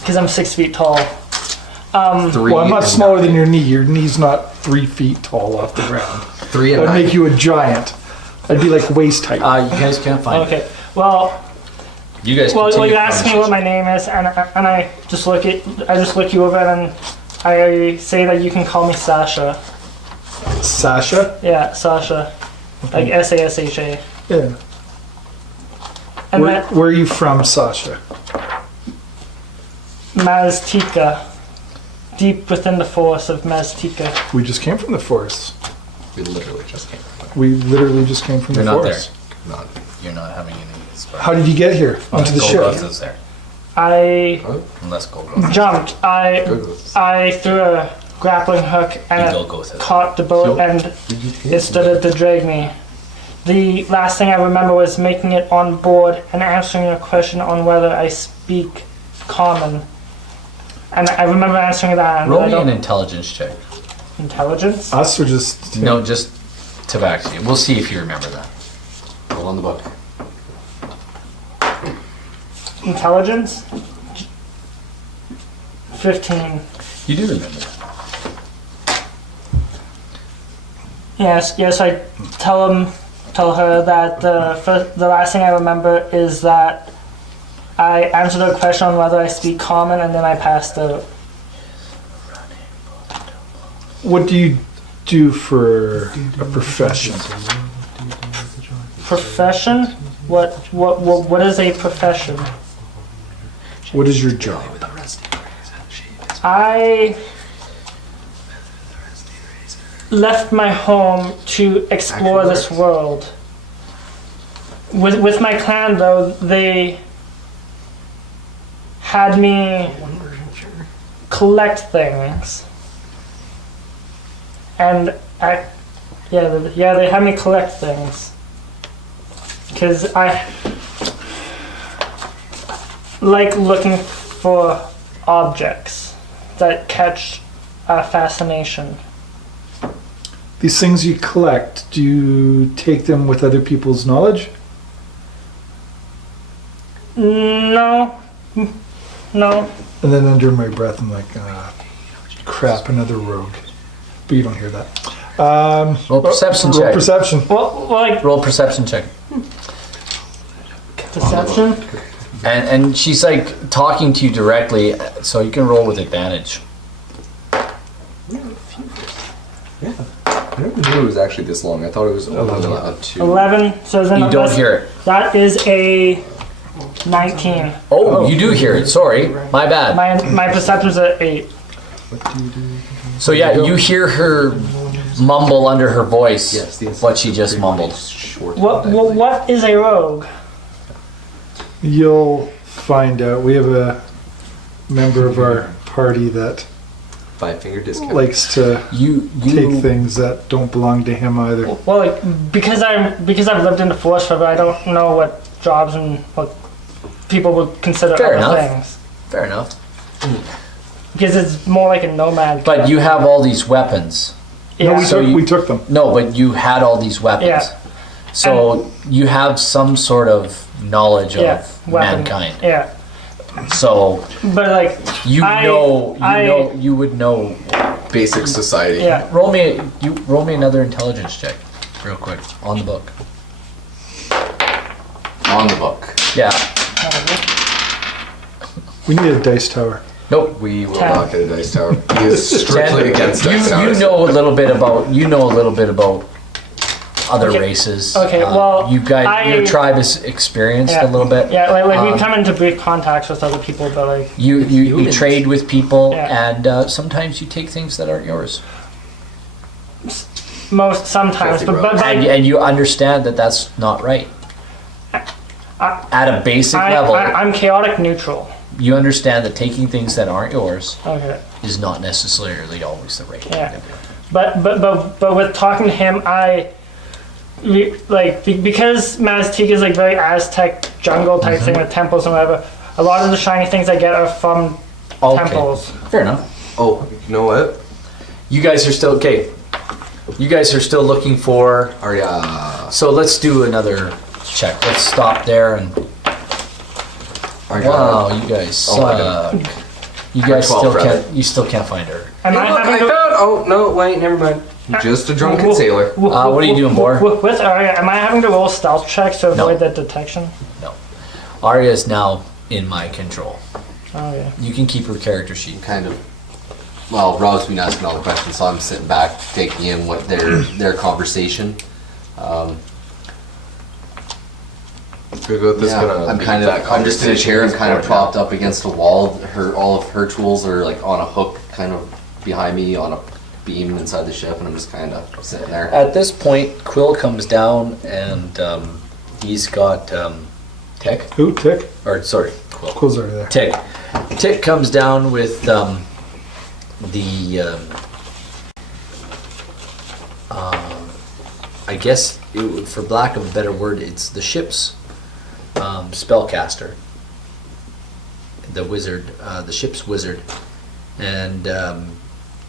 because I'm 6 feet tall. 3 Well, I'm not and smaller than your knee. Your knee's not 3 feet tall off the ground. 3 and I'd 9. make you a giant. I'd be like waist height. You guys can't find it. Okay. Well, You guys well, continue you ask me what my name is, and I just look you over, and I say that you can call me Sasha. Sasha? Yeah, Sasha, like Sasha. Yeah. And Where, that where are you from, Sasha? Maztica, deep within the forest of Maztica. We just came from the forest. We literally just came from there. We literally just came from You're the not forest. Not. You're not having any. How did you get here onto the ship? Golgoth is there. I Unless Golgoth. jumped. I threw a grappling hook and Golgoth it is caught the boat and it started to drag me. The last thing I remember was making it on board and answering a question on whether I speak common. And I remember answering that. And Roll I me don't- an intelligence check. Intelligence? Us or just No, just Tabaxi. We'll see if you remember that. Roll on the book. Intelligence? 15. You do remember that. Yes, I tell her that the last thing I remember is that I answered a question on whether I speak common and then I passed out. What do you do for a profession? Profession? What is a profession? What is your job? I left my home to explore this world. With my clan though, they had me collect things. And they had me collect things. Because I like looking for objects that catch fascination. These things you collect, do you take them with other people's knowledge? No. No. And then under my breath, I'm like, crap, another rogue. But you don't hear that. Roll perception roll check. perception. Well, like Roll perception check. deception? And she's like talking to you directly, so you can roll with advantage. I never knew it was actually this long. I thought it was only up to. 11. So then You don't hear it. That is a 19. Oh, you do hear it. Sorry, my bad. My perception's at 8. So yeah, you hear her mumble under her voice Yes, the what she just mumbled. Short. What is a rogue? You'll find out. We have a member of our party that 5-finger discount. likes to You take things that don't belong to him either. Well, like because I've lived in the forest forever, I don't know what jobs and what people would consider Fair other enough. things. Fair enough. Because it's more like a nomad. But you have all these weapons. yeah. No, So you- we took them. No, but you had all these weapons. Yeah. So you have some sort of knowledge yeah, of weapon. mankind. Yeah, So but like you would know. Basic society. yeah. Roll me another intelligence check, real quick, on the book. On the book. Yeah. We need a dice tower. Nope. We will 10. not get a dice tower. He is strictly Ten. against dice You towers. know a little bit about other Okay. races. Okay, well, your tribe is experienced Yeah. a little bit. Yeah, like we come into brief contacts with other people, but like You trade with people, Yeah. and sometimes you take things that aren't yours, sometimes, Filthy but rogues. like and you understand that that's not right. At a basic level, I'm chaotic neutral. you understand that taking things that aren't yours Okay. is not necessarily always the right thing Yeah. to do. But with talking to him, because Mazteca is like very Aztec jungle type thing with temples and whatever. A lot of the shiny things I get are from Okay. temples. Fair enough. Oh, you know what? You guys are still okay. You guys are still looking for. Arya. So let's do another check. Let's stop there and. Arya. Wow, you guys Oh my suck. God. You guys 12 still rather. can't. You still can't find her. Am I having to? Oh no! Wait, never mind. Just a drunken sailor. What are you doing, Boar? With Arya, am I having to roll stealth checks to No. avoid that detection? No. Arya is now in my control. Oh yeah. You can keep her character sheet. Kind of. Well, Rob's been asking all the questions, so I'm sitting back, taking in what their conversation. I'm just in a chair. I'm kind of propped up against a wall. All of her tools are like on a hook, kind of behind me, on a beam inside the ship, and I'm just kind of sitting there. At this point, Quill comes down and he's got Tick? Who? Tick? or sorry, Quill. Quill's already there. Tick. Tick comes down with the I guess for lack of a better word, it's the ship's spellcaster, the wizard, the ship's wizard, and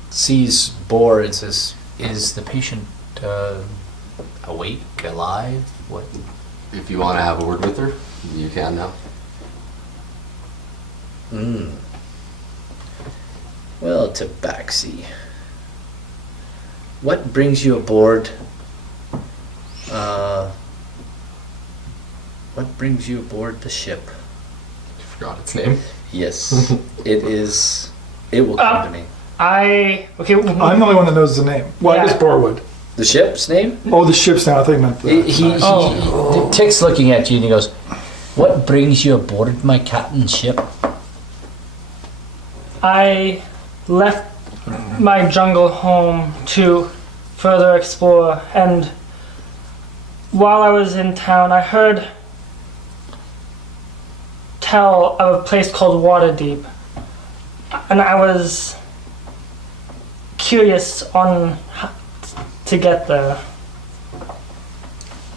sees Boar and says, "Is the patient awake, alive? What?" If you want to have a word with her, you can now. Well, Tabaxi, what brings you aboard? What brings you aboard the ship? I forgot its name. Yes, it is. It will come to me. Okay. I'm the only one that knows the name. What is Yeah. Borwood? The ship's name? Oh, the ship's now. I thought you meant the. Tick's looking at you and he goes, "What brings you aboard my captain's ship?" I left my jungle home to further explore, and while I was in town, I heard tell of a place called Waterdeep, and I was curious on how to get there.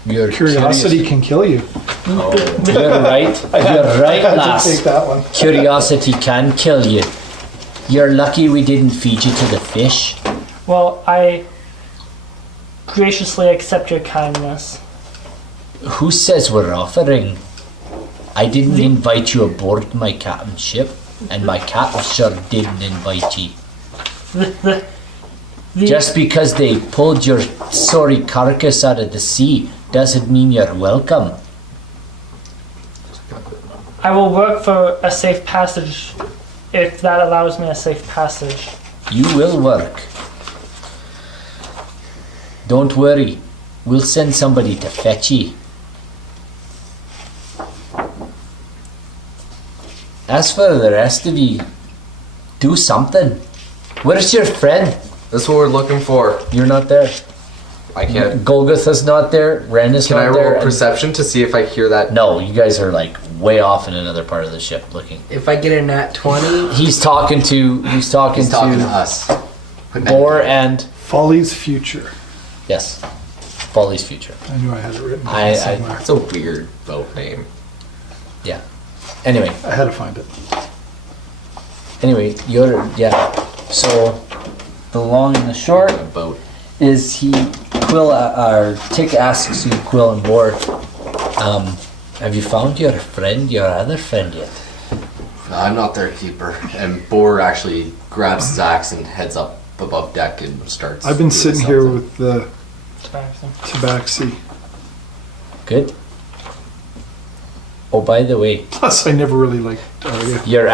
Your Curiosity can kill you. You're right. You're right, I had to lass. take that one. Curiosity can kill you. You're lucky we didn't feed you to the fish. Well, I graciously accept your kindness. Who says we're offering? I didn't invite you aboard my captain's ship, and my captain sure didn't invite you. The Just because they pulled your sorry carcass out of the sea doesn't mean you're welcome. I will work for a safe passage if that allows me a safe passage. You will work. Don't worry, we'll send somebody to fetch you. As for the rest of you, do something. Where's your friend? That's what we're looking for. You're not there. I can't. Golgotha's not there. Ren is Can not I there. roll and- perception to see if I hear that? No, you guys are like way off in another part of the ship looking. If I get a nat 20, He's talking to He's talking to to us. Boar and Folly's Future. yes, Folly's Future. I knew I had it written down I- somewhere. That's a weird boat name. Yeah. Anyway, I had to find it. So the long and the short A boat. is Tick asks you, Quill and Boar, have you found your other friend yet? I'm not their keeper. And Boar actually grabs his axe and heads up above deck and starts. I've been doing sitting here something. with the Tabaxi. tabaxi. Good. Oh, by the way, Plus, I never really liked Arya. you're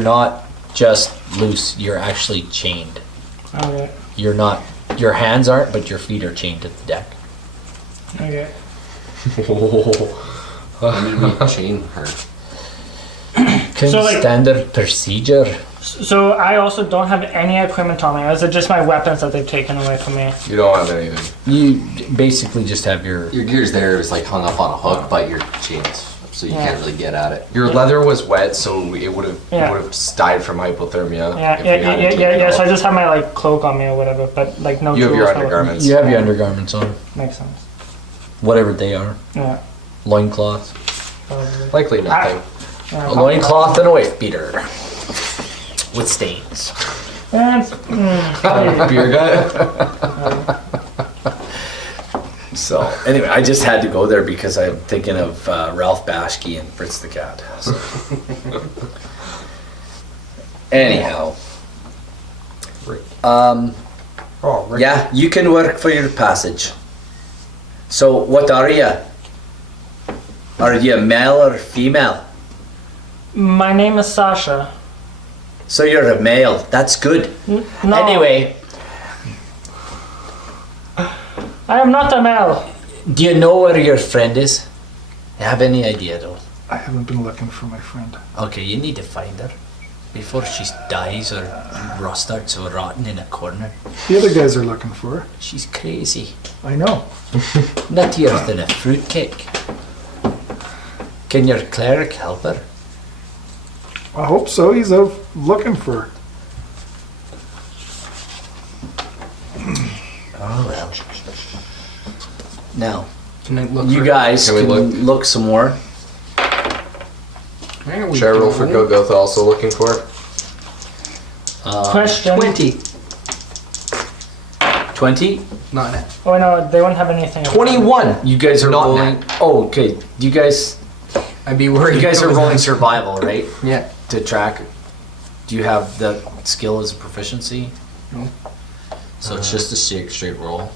not just loose, you're actually chained. Okay. Your hands aren't, but your feet are chained to the deck. Okay. When did we chain her? So, like- Standard procedure. So I also don't have any equipment on me. Is it just my weapons that they've taken away from me? You don't have anything. You basically just have your. Your gear's there. It's like hung up on a hook, but your chains, so you can't really get at it. Your leather was wet, so it would have Yeah. died from hypothermia. Yeah, if we hadn't taken it yeah. So I off. just have my like cloak on me or whatever, but like no. You have tools, your no- undergarments. You have your undergarments on, Makes sense. whatever they are. Yeah. Loincloth. Probably. Likely nothing. Yeah, A loincloth and a wife beater. With stains. Beer gut. So, anyway, I just had to go there because I'm thinking of Ralph Bashke and Fritz the Cat. So. Anyhow. Oh, right. Yeah, you can work for your passage. So, what are you? Are you male or female? My name is Sasha. So you're a male. That's good. No, Anyway, I am not a male. do you know where your friend is? You have any idea though? I haven't been looking for my friend. Okay, you need to find her. before she dies or rust out or rotten in a corner. The other guys are looking for her. She's crazy. I know. Nuttier than a fruitcake. Can your cleric help her? I hope so. He's out looking for her. Oh well. Now, Can I look you for- guys Can we can look some more. There we Should I roll for go. Gogoth also looking for it? Question. 20. 20? Not net. Oh no, they won't have anything. 21! You guys are Not rolling. net. Oh, okay. You guys I'd be worried. are if it was rolling net. survival, right? Yeah. To track. Do you have the skill as a proficiency? No. So it's just a straight roll.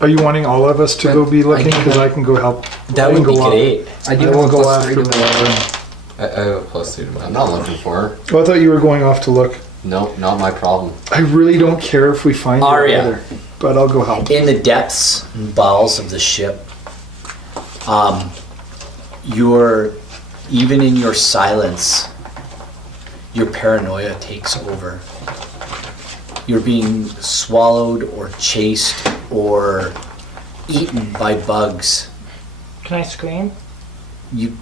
Are you wanting all of us to go be looking? I Because I can go help. That I would can be go great. I do I will have go plus 3 after to more. I have a plus 2 to mine. I'm not looking for her. Oh, I thought you were going off to look. Nope, not my problem. I really don't care if we find her Arya. either, but I'll go help. In the depths and bowels of the ship, you're, even in your silence, your paranoia takes over. You're being swallowed or chased or eaten by bugs. Can I scream? You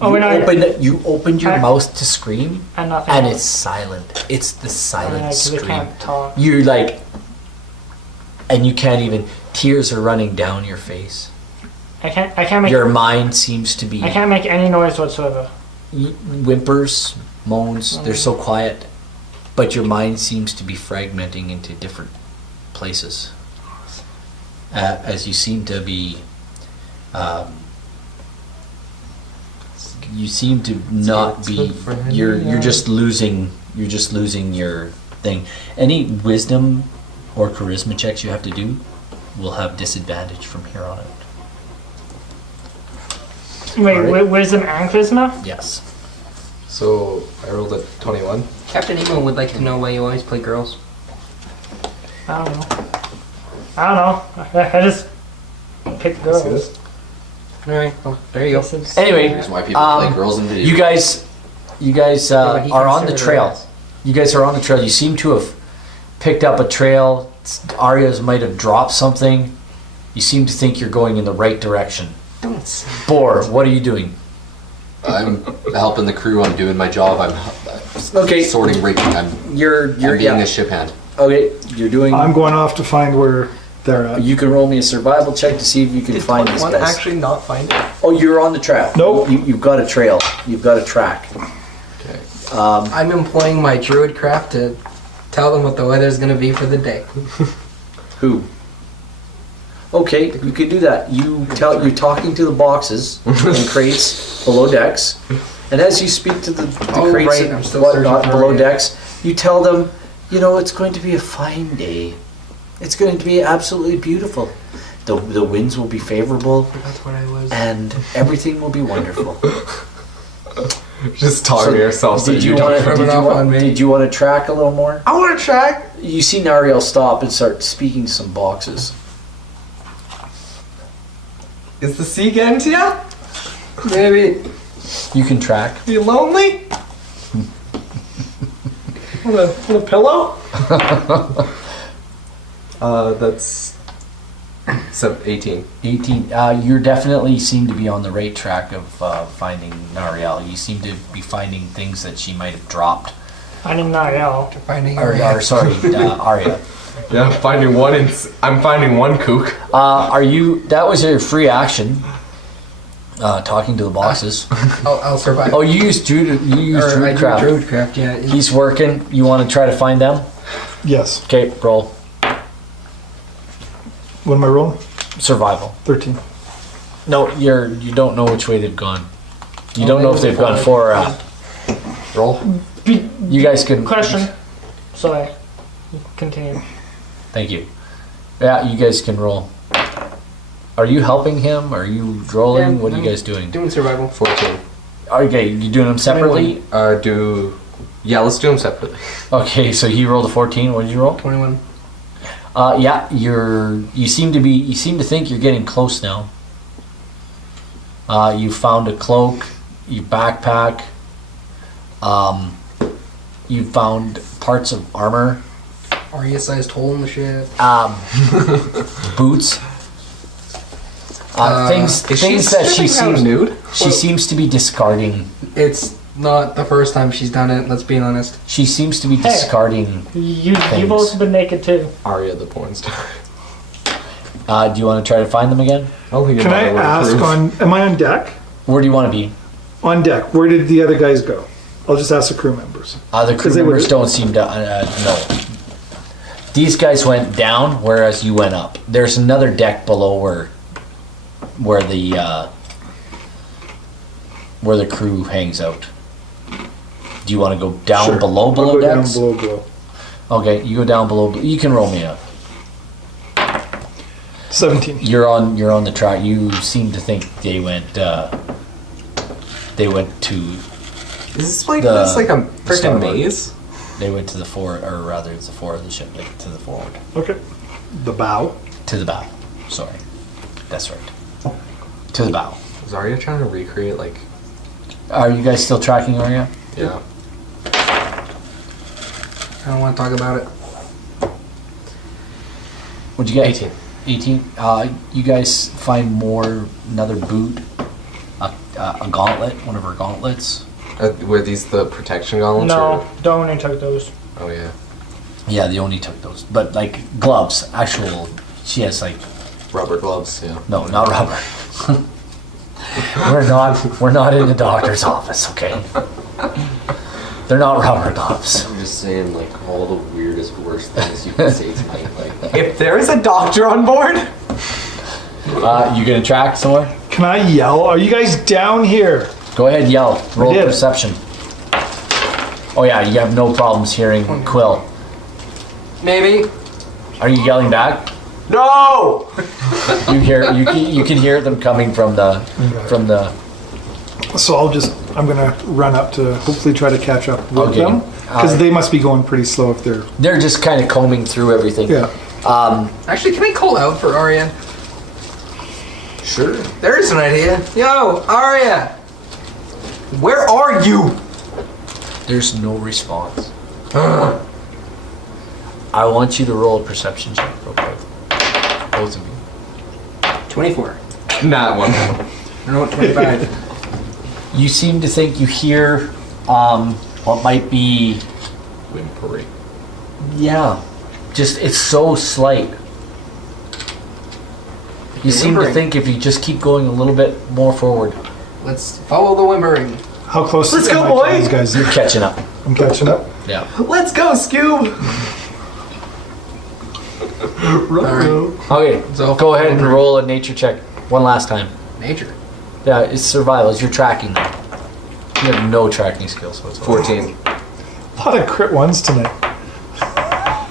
opened your I- mouth to scream, And nothing. and else. it's silent. It's the Yeah, silent 'cause they scream. can't talk. You're like, and you can't even. Tears are running down your face. I can't make. Your mind seems to be I can't make any noise whatsoever. whimpers, moans. They're so quiet, but your mind seems to be fragmenting into different places. As you seem to be, you seem to not be. You're just losing. You're just losing your thing. Any wisdom or charisma checks you have to do will have disadvantage from here on out. Wait, Alright. wisdom and charisma? Yes. So I rolled a 21. Captain Emo would like to know why you always play girls. I don't know. I just pick See girls. this? Alright, well, there you go. This is- Anyway, Here's why people play girls in video You guys but he are can on the serve trail. us. You guys are on the trail. You seem to have picked up a trail. Arya's might have dropped something. You seem to think you're going in the right direction. Don't say. Boar, what are you doing? I'm helping the crew. I'm doing my job. I'm Okay. sorting rigging. I'm You're being yeah. a ship hand. Okay, you're doing. I'm going off to find where they're at. You can roll me a survival check to see if you can find these guys. actually not find it? Oh, you're on the trail. Nope. You've got a trail. You've got a track. Okay. I'm employing my druid craft to tell them what the weather's gonna be for the day. Who? Okay, you could do that. You're talking to the boxes and crates below decks, and as you speak to the Oh, crates right, I'm and still whatnot searching for below Arya. decks, you tell them, it's going to be a fine day. It's going to be absolutely beautiful. The winds will be favorable, That's what I was. and everything will be wonderful. Just talking to yourself. Did you want to track a little more? I want to track. You see Nariel stop and start speaking to some boxes. Is the sea getting to ya? Maybe. You can track. You lonely? want a pillow? That's 18. 18. You definitely seem to be on the right track of finding Nariel. You seem to be finding things that she might have dropped. Finding Nariel. Finding Or sorry, Arya. Yeah, I'm finding one kook. That was your free action. Talking to the boxes. I'll survive. Oh, you used Druid Or I do craft. druid craft, yeah. He's working. You want to try to find them? Yes. Okay, roll. What am I rolling? Survival. 13. No, you don't know which way they've gone. You don't know if they've gone for or out. Roll. You guys can. Question. Sorry. Continue. Thank you. Yeah, you guys can roll. Are you helping him? Are you rolling? Yeah, What are you I'm guys doing? Doing survival. 14. Okay, you doing them separately? Yeah, let's do them separately. Okay, so he rolled a 14. What did you roll? 21. Yeah, you seem to think you're getting close now. You found a cloak, your backpack. You found parts of armor, Arya-sized hole in the ship. boots, things that she seems to be discarding. It's not the first time she's done it, let's be honest. She seems to be discarding. You've also been naked too. Arya the porn star. Do you want to try to find them again? Can I ask am I on deck? Where do you want to be? On deck. Where did the other guys go? I'll just ask the crew members. The crew members don't seem to know. These guys went down, whereas you went up. There's another deck below where the crew hangs out. Do you want to go down Sure. below I'll go decks? down below. Okay, you go down below. You can roll me up. 17. You're on the track. You seem to think they went to. Is this like The a freaking starboard. maze? They went to the forward, or rather, it's the forward of the ship. Like to the forward, Okay. The bow. to the bow. Sorry, that's right. To the bow. Is Arya trying to recreate like? Are you guys still tracking Arya? Yeah. I don't want to talk about it. What'd you get? 18. 18. You guys find another boot, a gauntlet, one of her gauntlets. Were these the protection gauntlets? No, Donnie took those. Or? Oh yeah. Yeah, they only took those, but like gloves, actual. She has like Rubber gloves. Yeah. no, not rubber. We're not in the doctor's office, okay? They're not rubber gloves. I'm just saying, like, all the weirdest, worst things you can say tonight. Like, If there is a doctor on board. You gonna track somewhere? Can I yell? Are you guys down here? Go ahead, yell. Roll did. perception. Oh yeah, you have no problems hearing Quill. Maybe. Are you yelling back? No. You can hear them coming from the. So I'm gonna run up to hopefully try to catch up with Okay. them. Because they must be going pretty slow if they're... They're just kind of combing through everything. Yeah. Actually, can I call out for Arya? Sure. There's an idea. Yo, Arya! Where are you? There's no response. I want you to roll a perception check real quick. Both of you. 24. Not one. No, 25. You seem to think you hear what might be, Whimpering. yeah, just it's so slight. You seem to whimpering. think if you just keep going a little bit more forward, Let's follow the whimpering. How close Let's am go, I boy! to these guys? you're catching up. I'm catching up. Yeah. Let's go, Scoob. Okay, So go ahead and roll a nature check one last time. Nature. Yeah, it's survival. You're tracking them. You have no tracking skills whatsoever. 14. A lot of crit ones tonight.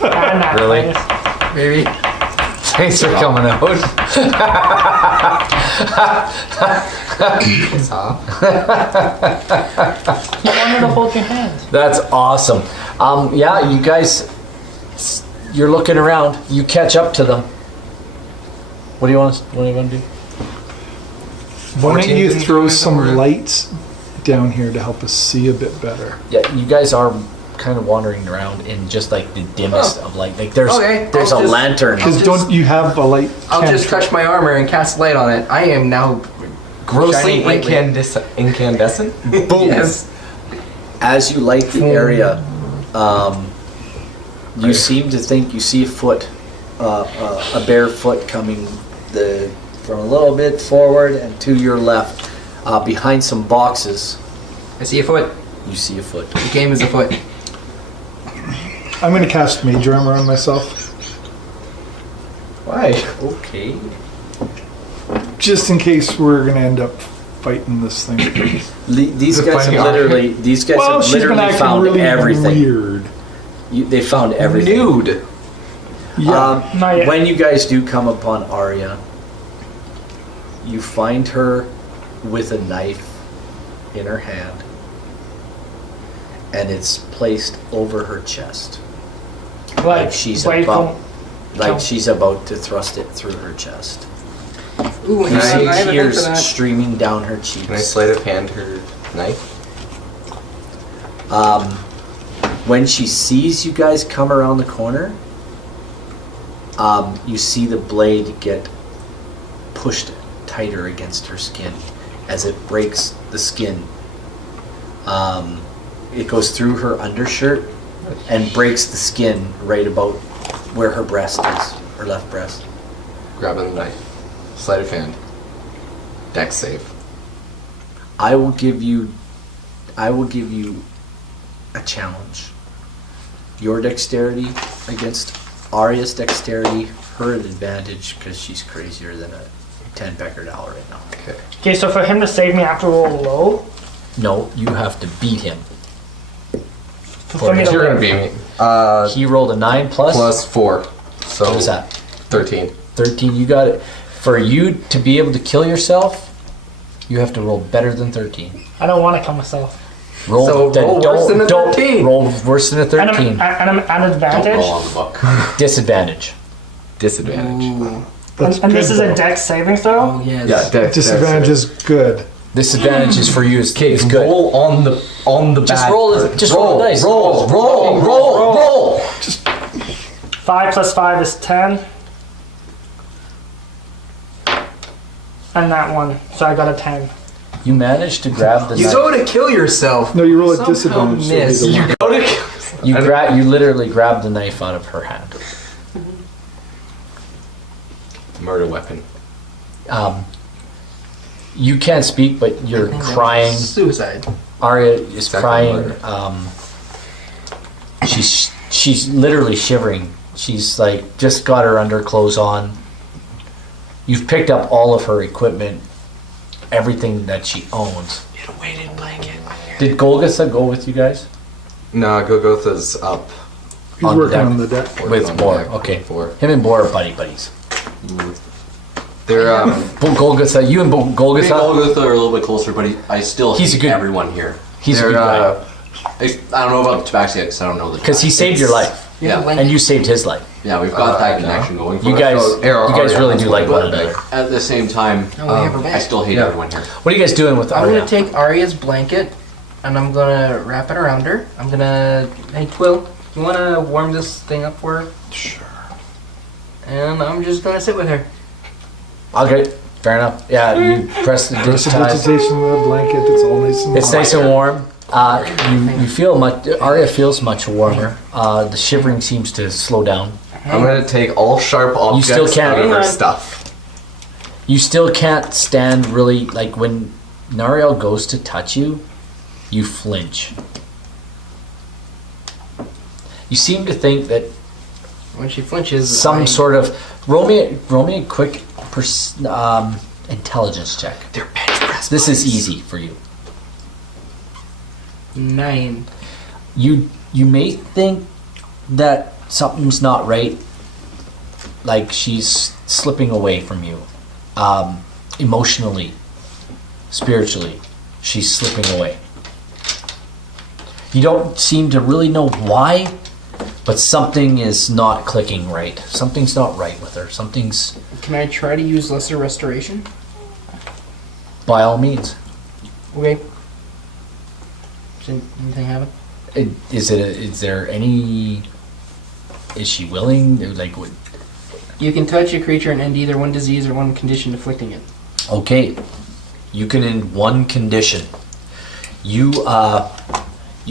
I'm not Really? playing. Maybe. Thanks for coming out. You wanted to hold your hands. That's awesome. Yeah, you guys, you're looking around. You catch up to them. What do you want to do? Why don't you 14 throw is some over. lights down here to help us see a bit better? Yeah, you guys are kind of wandering around in just like the dimmest of light. Like there's Okay, there's I'll a just- lantern. Because just- don't you have a light? I'll just cantrip? touch my armor and cast light on it. I am now Grossly shining brightly. incandescent. Boom. Yes. As you light the area, you seem to think you see a foot, a bare foot coming from a little bit forward and to your left, behind some boxes. I see a foot. You see a foot. The game is a foot. I'm going to cast Mage Armor on myself. Why? Okay. Just in case we're going to end up fighting this thing. These The guys funny have literally, Well, she's been literally acting found really everything. weird. They found everything. Nude. Yeah. Not yet. When you guys do come upon Arya, you find her with a knife in her hand, and it's placed over her chest, like she's wait about, for- she's about to thrust it through her chest. Ooh, You I see have a thing for tears that. streaming down her cheeks. Can I sleight of hand her knife? When she sees you guys come around the corner, you see the blade get pushed tighter against her skin as it breaks the skin. It goes through her undershirt and breaks the skin right about where her breast is, her left breast. Grabbing the knife. Sleight of hand. Dex save. I will give you a challenge. Your dexterity against Arya's dexterity, her advantage because she's crazier than a 10 pecker doll right now. Okay. Okay, so for him to save me, I have to roll low. No, you have to beat him. For me to You're gonna live. beat me. He rolled a 9 plus. Plus 4. So What is that? 13. 13. You got it. For you to be able to kill yourself, you have to roll better than 13. I don't want to kill myself. Roll, So then roll worse than a don't 13. Roll worse than a 13. And I'm at Don't advantage. roll on the book. Disadvantage. Disadvantage. Ooh. That's And this good, is a though. dex saving throw. Oh yes. Yeah, dex. Disadvantage is good. Disadvantage is for you is Okay, is good. roll on the Just bad roll it. part. Just roll the dice. Roll. 5 plus 5 is 10. And that one. So I got a 10. You managed to grab the You knife. go to kill yourself. No, you roll at Somehow disadvantage. so it'll be miss. the You one. Go to. You literally grabbed the knife out of her hand. Murder weapon. You can't speak, but you're crying. Suicide. Arya is Second crying. murder. She's literally shivering. She's like just got her underclothes on. You've picked up all of her equipment, everything that she owns. Get a weighted blanket. Did Golgotha go with you guys? No, Golgotha's up. He's On the working deck. on the deck. With on Boar. deck. Okay. Boar. Him and Boar are buddies. They're Golgotha, you and Me and Golgotha. Golgotha are a little bit closer, but I still He's a hate good- everyone here. He's a they're good guy. I don't know about Tabaxi yet because I don't know the Because he saved your life, Yeah. and you saved his life. Yeah, we've got that yeah. connection going. for You us. guys, So, you guys really do like one another. At the same time, Oh, we have her I back. still hate Yeah. everyone here. What are you guys doing with I'm Arya? gonna take Arya's blanket and I'm gonna wrap it around her. I'm gonna. Hey, Twill, you wanna warm this thing up for her? Sure. And I'm just gonna sit with her. Okay, fair enough. Yeah, you press the ditch ties. Prestidigitation of the blanket. It's all nice and It's warm. nice and warm. You feel much. Arya feels much warmer. The shivering seems to slow down. I'm gonna take all sharp objects still can't- out of Hang her on. stuff. You still can't stand really like when Nariel goes to touch you, you flinch. You seem to think that When she flinches, some sort of roll me a quick intelligence check. They're bench press. This is easy for you. 9. You may think that something's not right, like she's slipping away from you, emotionally, spiritually, she's slipping away. You don't seem to really know why, but something is not clicking right. Something's not right with her. Something's, Can I try to use lesser restoration? by all means. Okay. Does anything happen? Is there any? Is she willing? Like, what? You can touch a creature and end either one disease or one condition afflicting it. Okay, you can end one condition. You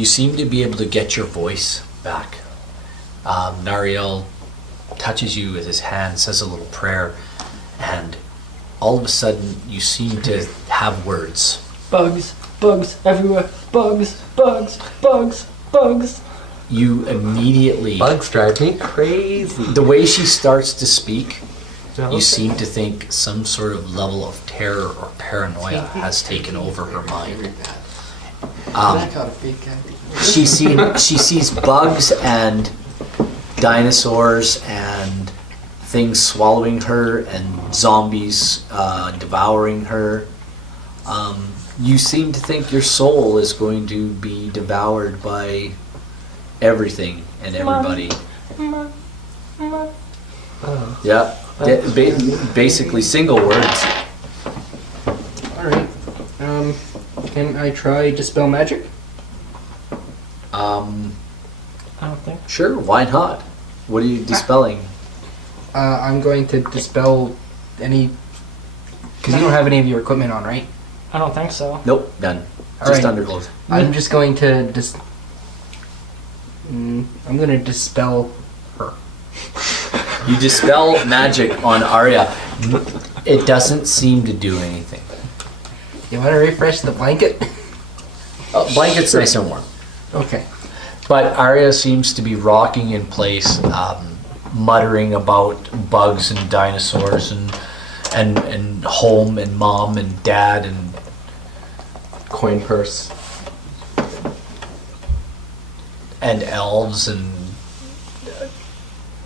seem to be able to get your voice back. Nariel touches you with his hand, says a little prayer, and all of a sudden you seem to have words. Bugs, bugs everywhere. Bugs, bugs, bugs, bugs. You immediately, Bugs drive me crazy. the way she starts to speak, you seem to think some sort of level of terror or paranoia has taken over her mind. She sees bugs and dinosaurs and things swallowing her and zombies devouring her. You seem to think your soul is going to be devoured by everything and everybody. Yeah, basically single words. Alright. Can I try Dispel Magic? I don't think. Sure, why not? What are you dispelling? I'm going to dispel any. Because you don't have any of your equipment on, right? I don't think so. Nope, none. All Just right. underclothes. I'm just going to I'm going to dispel her. You dispel magic on Arya. It doesn't seem to do anything. You want to refresh the blanket? Blanket's nice and warm. Okay. But Arya seems to be rocking in place, muttering about bugs and dinosaurs and home and mom and dad and Coin purse. elves and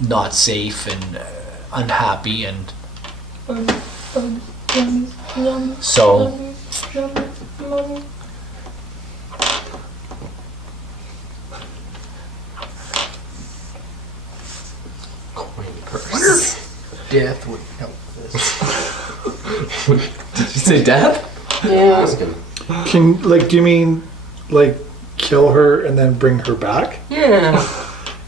not safe and unhappy and so Coin purse. Death would help this. Did you say death? Ask him. Do you mean like kill her and then bring her back? Yeah.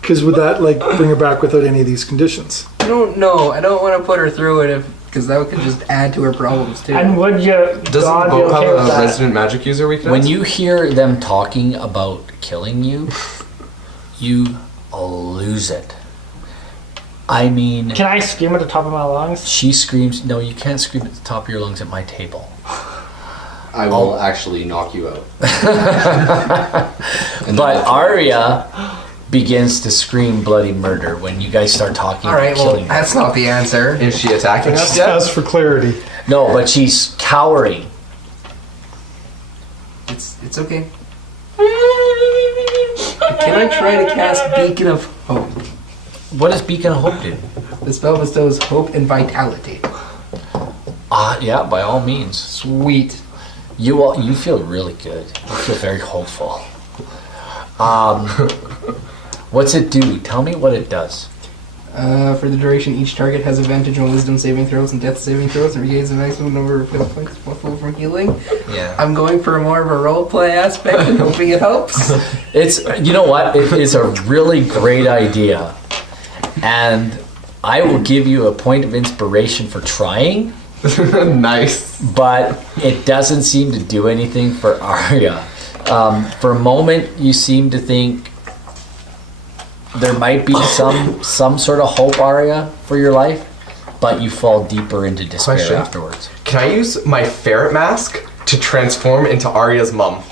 Because would that like bring her back without any of these conditions? I don't know. I don't want to put her through it because that could just add to her problems too. And would your Doesn't god the be boat okay have with a that? resident magic user we can when ask? you hear them talking about killing you, you lose it. I mean, Can I scream at the top of my lungs? she screams, no, you can't scream at the top of your lungs at my table. I will actually knock you out. But Arya begins to scream bloody murder when you guys start talking All right. about Well, killing her. that's not the answer. Is she attacking us Just yet? ask for clarity. No, but she's cowering. It's okay. Can I try to cast Beacon of Hope? What does Beacon of Hope do? The spell bestows hope and vitality. Yeah, by all means. Sweet. You feel really good. You feel very hopeful. What's it do? Tell me what it does. For the duration, each target has advantage on wisdom saving throws and death saving throws and regains a maximum number of hit points possible from healing. Yeah. I'm going for more of a roleplay aspect and hoping it helps. It's, you know what? It is a really great idea. And I will give you a point of inspiration for trying, Nice. but it doesn't seem to do anything for Arya. For a moment, you seem to think there might be some sort of hope, Arya, for your life, but you fall deeper into despair Question. afterwards. Can I use my ferret mask to transform into Arya's mum?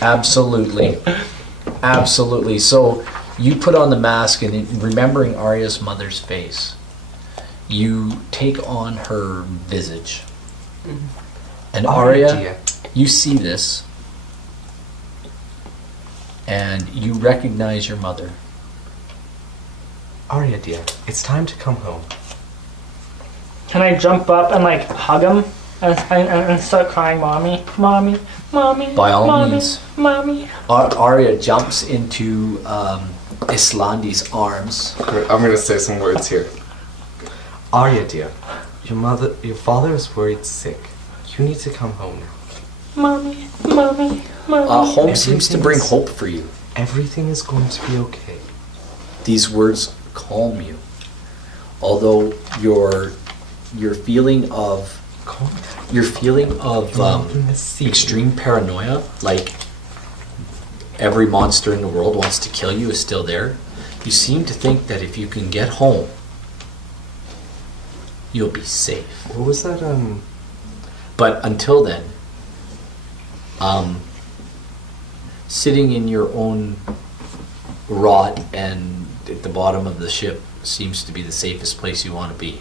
Absolutely. Absolutely. So you put on the mask, and remembering Arya's mother's face, you take on her visage. And Arya, dear. you see this, and you recognize your mother. Arya, dear, it's time to come home. Can I jump up and like hug him and start crying, mommy, mommy, mommy, By all mommy, means. mommy? Arya jumps into Islandi's arms. I'm gonna say some words here. Arya, dear, your father is worried sick. You need to come home now. Mommy, mommy, mommy. Home seems to bring Everything's- hope for you. Everything is going to be okay. These words calm you. Although your feeling of Calm um, the sea. extreme paranoia, like every monster in the world wants to kill you, is still there. You seem to think that if you can get home, you'll be safe. What was that? But until then, sitting in your own rot and at the bottom of the ship seems to be the safest place you want to be.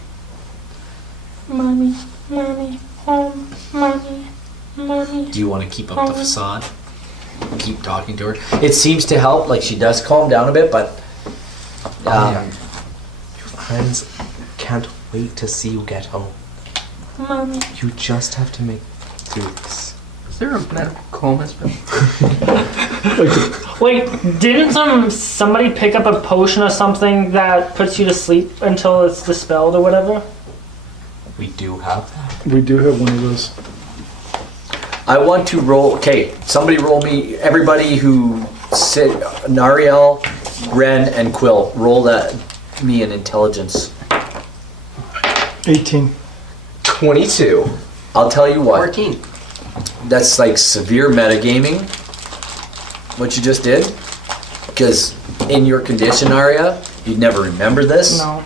Mommy, mommy, home, mommy, mommy. Do you want to keep up the facade? Keep talking to her? It seems to help, like she does calm down a bit, but Your friends can't wait to see you get home. Mommy. You just have to make through this. Is there a medical coma spell? Wait, didn't somebody pick up a potion or something that puts you to sleep until it's dispelled or whatever? We do have that. We do have one of those. I want to roll. Okay, somebody roll me. Everybody who Nariel, Ren, and Quill, roll me an intelligence. 18. 22. I'll tell you what. 14. That's like severe metagaming, what you just did. Because in your condition, Arya, you'd never remember this. No.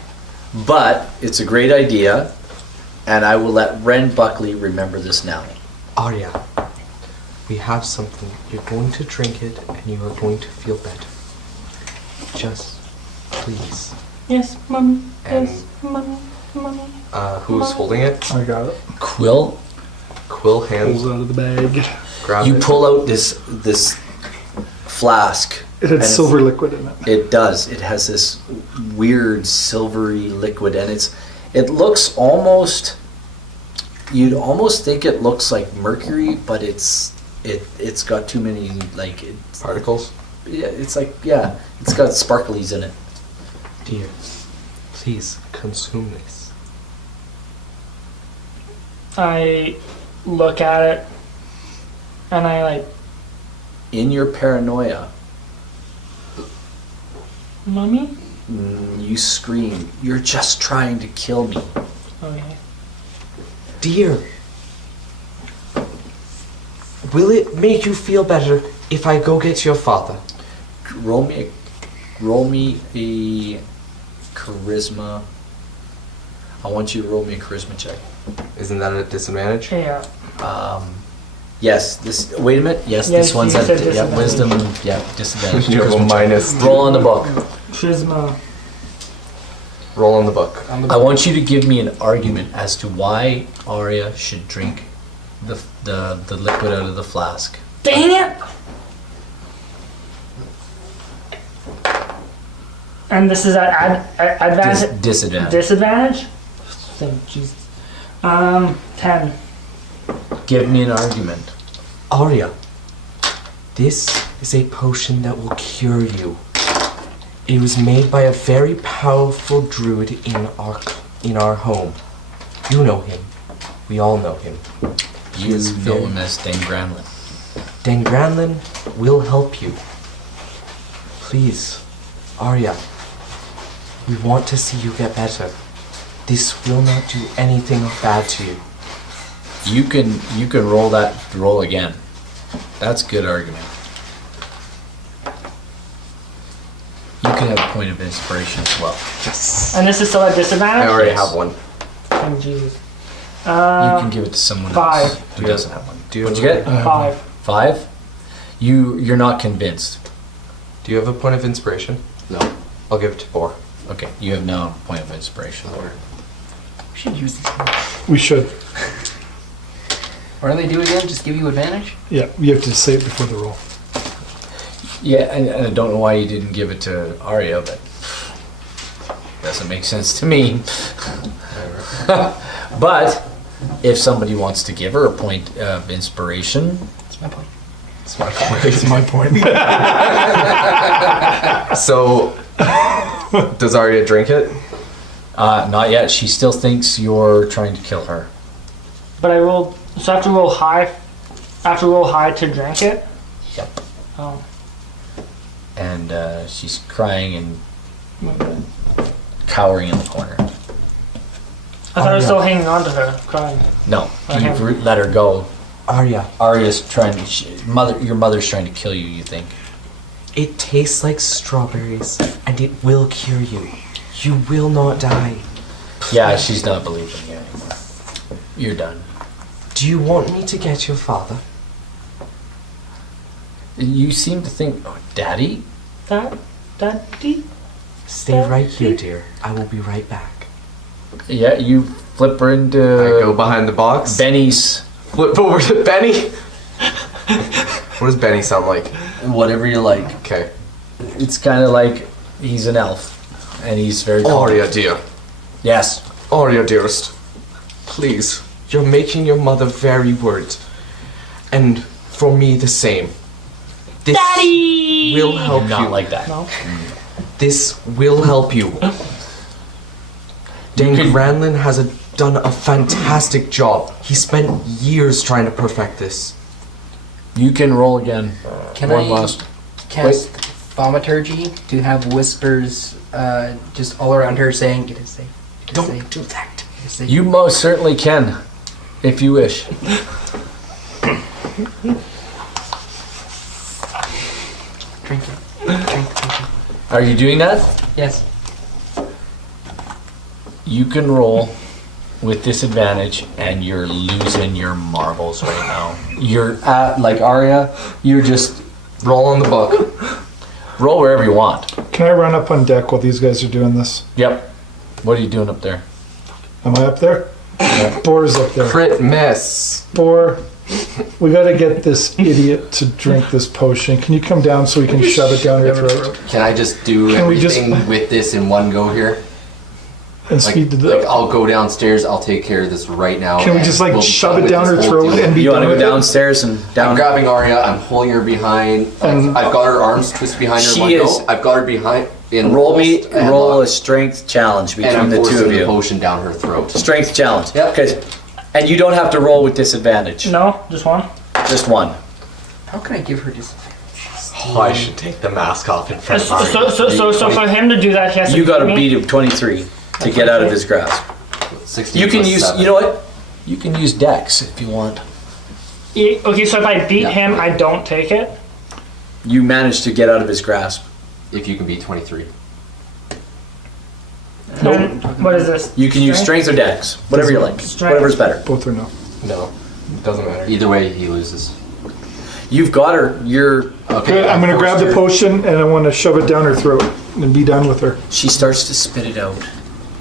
But it's a great idea, and I will let Ren Buckley remember this now. Arya, we have something. You're going to drink it and you are going to feel better. Just please. Yes, mommy. And- Yes, mommy. Mommy. Who's holding it? I got it. Quill, Quill hands Pulls out of the bag. grab you it. pull out this flask. It and had silver liquid in it. It does. It has this weird silvery liquid, and it looks almost. You'd almost think it looks like mercury, but it's got too many Particles. it's got sparklies in it. Dear, please consume this. I look at it and I like, In your paranoia, mommy? you scream, "You're just trying to kill me." Okay. Dear, will it make you feel better if I go get your father? Roll me a charisma. I want you to roll me a charisma check. Isn't that a disadvantage? Yeah. Yes, this. Wait a minute. Yes, Yes, this one's you at said yeah, disadvantage. wisdom. Yeah, disadvantage. You have a Charisma check. minus. Roll on the book. Charisma. Roll on the book. I want you to give me an argument as to why Arya should drink the liquid out of the flask. Dang it! And this is at advantage. Disadvantage. Disadvantage? Thank Jesus. 10. Give me an argument. Arya, this is a potion that will cure you. It was made by a very powerful druid in our home. You know him. We all know him. You is know very- him as Dane Granlin. Dan Granlin will help you. Please, Arya, we want to see you get better. This will not do anything bad to you. You can roll again. That's a good argument. You can have a point of inspiration as well. Yes. And this is still at disadvantage? I already Yes. have one. Thank Jesus. You can give it to someone else 5. who doesn't have one. Do you What'd you have get? 5. 5? You're not convinced. Do you have a point of inspiration? No. I'll give it to 4. Okay, you have now a point of inspiration. We should use these. We should. What do they do again? Just give you advantage? Yeah, you have to say it before the roll. Yeah, and I don't know why you didn't give it to Arya, but doesn't make sense to me. But if somebody wants to give her a point of inspiration, That's my point. That's my point. That's my point. So, does Arya drink it? not yet. She still thinks you're trying to kill her. But I rolled, so I have to roll high. I have to roll high to drink it? Yep. Oh. And she's crying and my bad. cowering in the corner. I thought I was still hanging on to her, crying. No, Okay. you've let her go. Arya, Arya's trying to. Your mother's trying to kill you. You think? it tastes like strawberries, and it will cure you. You will not die. Yeah, she's not believing you anymore. You're done. Do you want me to get your father? You seem to think, oh, Daddy. Daddy? Stay right here, dear. I will be right back. Yeah, you flip her into I go behind the box. Benny's. Flip over to Benny. What does Benny sound like? Whatever you like. Okay. It's kind of like he's an elf, and he's very calm. Arya, dear. Yes. Arya, dearest. Please, you're making your mother very worried. And for me, the same. This Daddy! will help Not you. like that. No? This will help you. Dan can- Granlin has done a fantastic job. He spent years trying to perfect this. You can roll again. Can One I- last. cast thaumaturgy to have whispers just all around her saying, "It is safe. It is safe. do that. It is safe." You most certainly can, if you wish. Drink it. Drink it. Are you doing that? Yes. You can roll with disadvantage, and you're losing your marbles right now. You're at, like Arya, you're just Roll on the book. roll wherever you want. Can I run up on deck while these guys are doing this? Yep. What are you doing up there? Am I up there? Boar's up there. Crit miss. Boar, we gotta get this idiot to drink this potion. Can you come down so we can shove it down your throat? Can I just do Can we just- everything with this in one go here? And Like, speed to like the... I'll go downstairs. I'll take care of this right now. Can we and just like we'll be shove done it with down this her whole throat deal. and be You want done to go with it? downstairs and I'm down? grabbing Arya. I'm pulling her behind. And- I've got her arms twisted behind her. She one is- go. I've got her behind. In Roll me. almost a Roll a headlock, strength challenge and between I'm the forcing two of the you. potion down her throat. Strength challenge. Yep. Okay. And you don't have to roll with disadvantage. No, just one. Just one. How can I give her this? Oh, I should take the mask off in front of Arya. So for him to do that, he has to You got a me. beat of 23 to get out of his grasp. 16 You can plus use. 7. You know what? You can use Dex if you want. Okay, so if I beat Yeah. him, I don't take it. You managed to get out of his grasp. If you can be 23. And what is this? You can use strength or Dex, whatever you like. Strength. Whatever's better. Both or no? No, it doesn't matter. Either way, he loses. You've got her. You're. Okay. Good, I'm gonna forced grab the her- potion and I wanna shove it down her throat and be done with her. She starts to spit it out.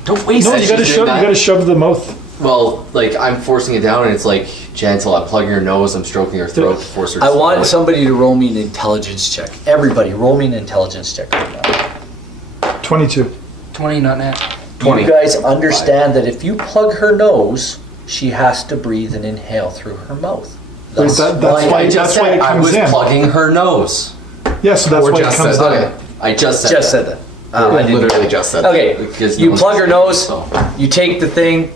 Don't waste No, it. you gotta she's shove, doing you that. gotta shove the mouth. Well, like I'm forcing it down, and it's like gentle. I'm plugging her nose. I'm stroking her throat to force her. To I want swallow it. somebody to roll me an intelligence check. Everybody, roll me an intelligence check right now. 22. 20, not nat. 20. You guys understand that if you plug her nose, she has to breathe and inhale through her mouth. Wait, that's why- I just that's why said it I comes was in. plugging her nose. Yeah, so that's Or why it just comes said- down. Okay, I just said Just that. said that. I I didn't. literally just said Okay, Because you no plug one's her listening, nose, so. you take the thing,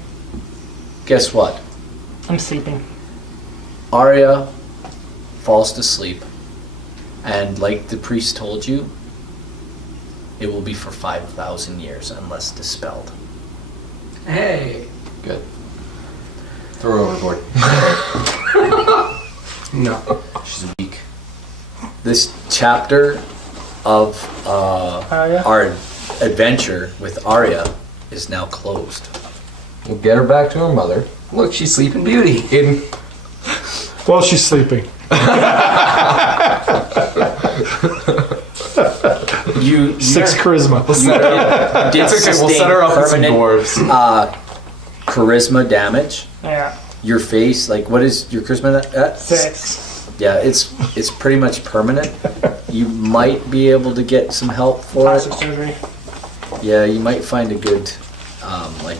guess what? I'm sleeping. Arya falls to sleep, and like the priest told you, it will be for 5,000 years unless dispelled. Hey. Good. Throw her overboard. No. She's weak. This chapter of Arya? our adventure with Arya is now closed. We'll get her back to her mother. Look, she's Sleeping Beauty. In Well, she's sleeping. You 6 charisma. did it's okay. We'll sustain set her up with some permanent dwarves. charisma damage. Yeah. Your face, like, what is your charisma? 6. Yeah, it's pretty much permanent. You might be able to get some help for Plastic it. surgery. Yeah, you might find a good, like,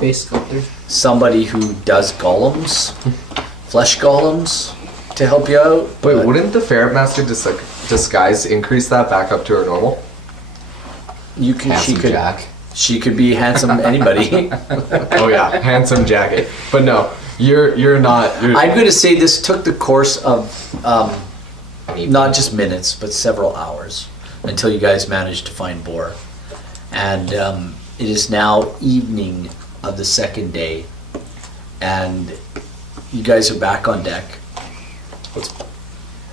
Face sculptor. somebody who does golems, flesh golems, to help you out. Wait, but wouldn't the Ferret Master disguise increase that back up to her normal? you can? Handsome Jack. She could be handsome. Anybody. Oh yeah, handsome jacket. But no, you're not. You're, I'm going to say this took the course of not just minutes, but several hours until you guys managed to find Boar. And it is now evening of the second day, and you guys are back on deck. Let's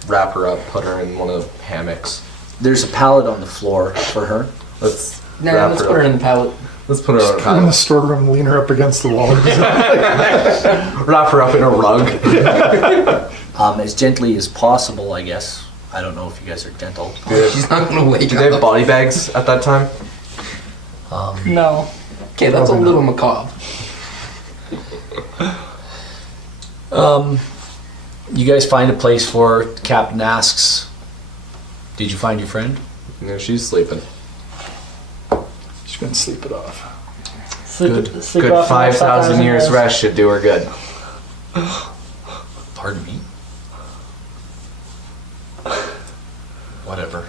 wrap her up, put her in one of the hammocks. There's a pallet on the floor for her. Let's No, wrap let's her put her up. in the pallet. Let's put her on a Put her in the pallet. storeroom, lean her up against the wall. Wrap her up in a rug. As gently as possible, I guess. I don't know if you guys are gentle. She's not gonna wake Do they have up. body bags at that time? No. Okay, that's a little macabre. You guys find a place for her. Captain asks, "Did you find your friend?" No, she's sleeping. She's gonna sleep it off. Sleep, sleep Good off for 5,000 years rest should do her good. Pardon me. Whatever.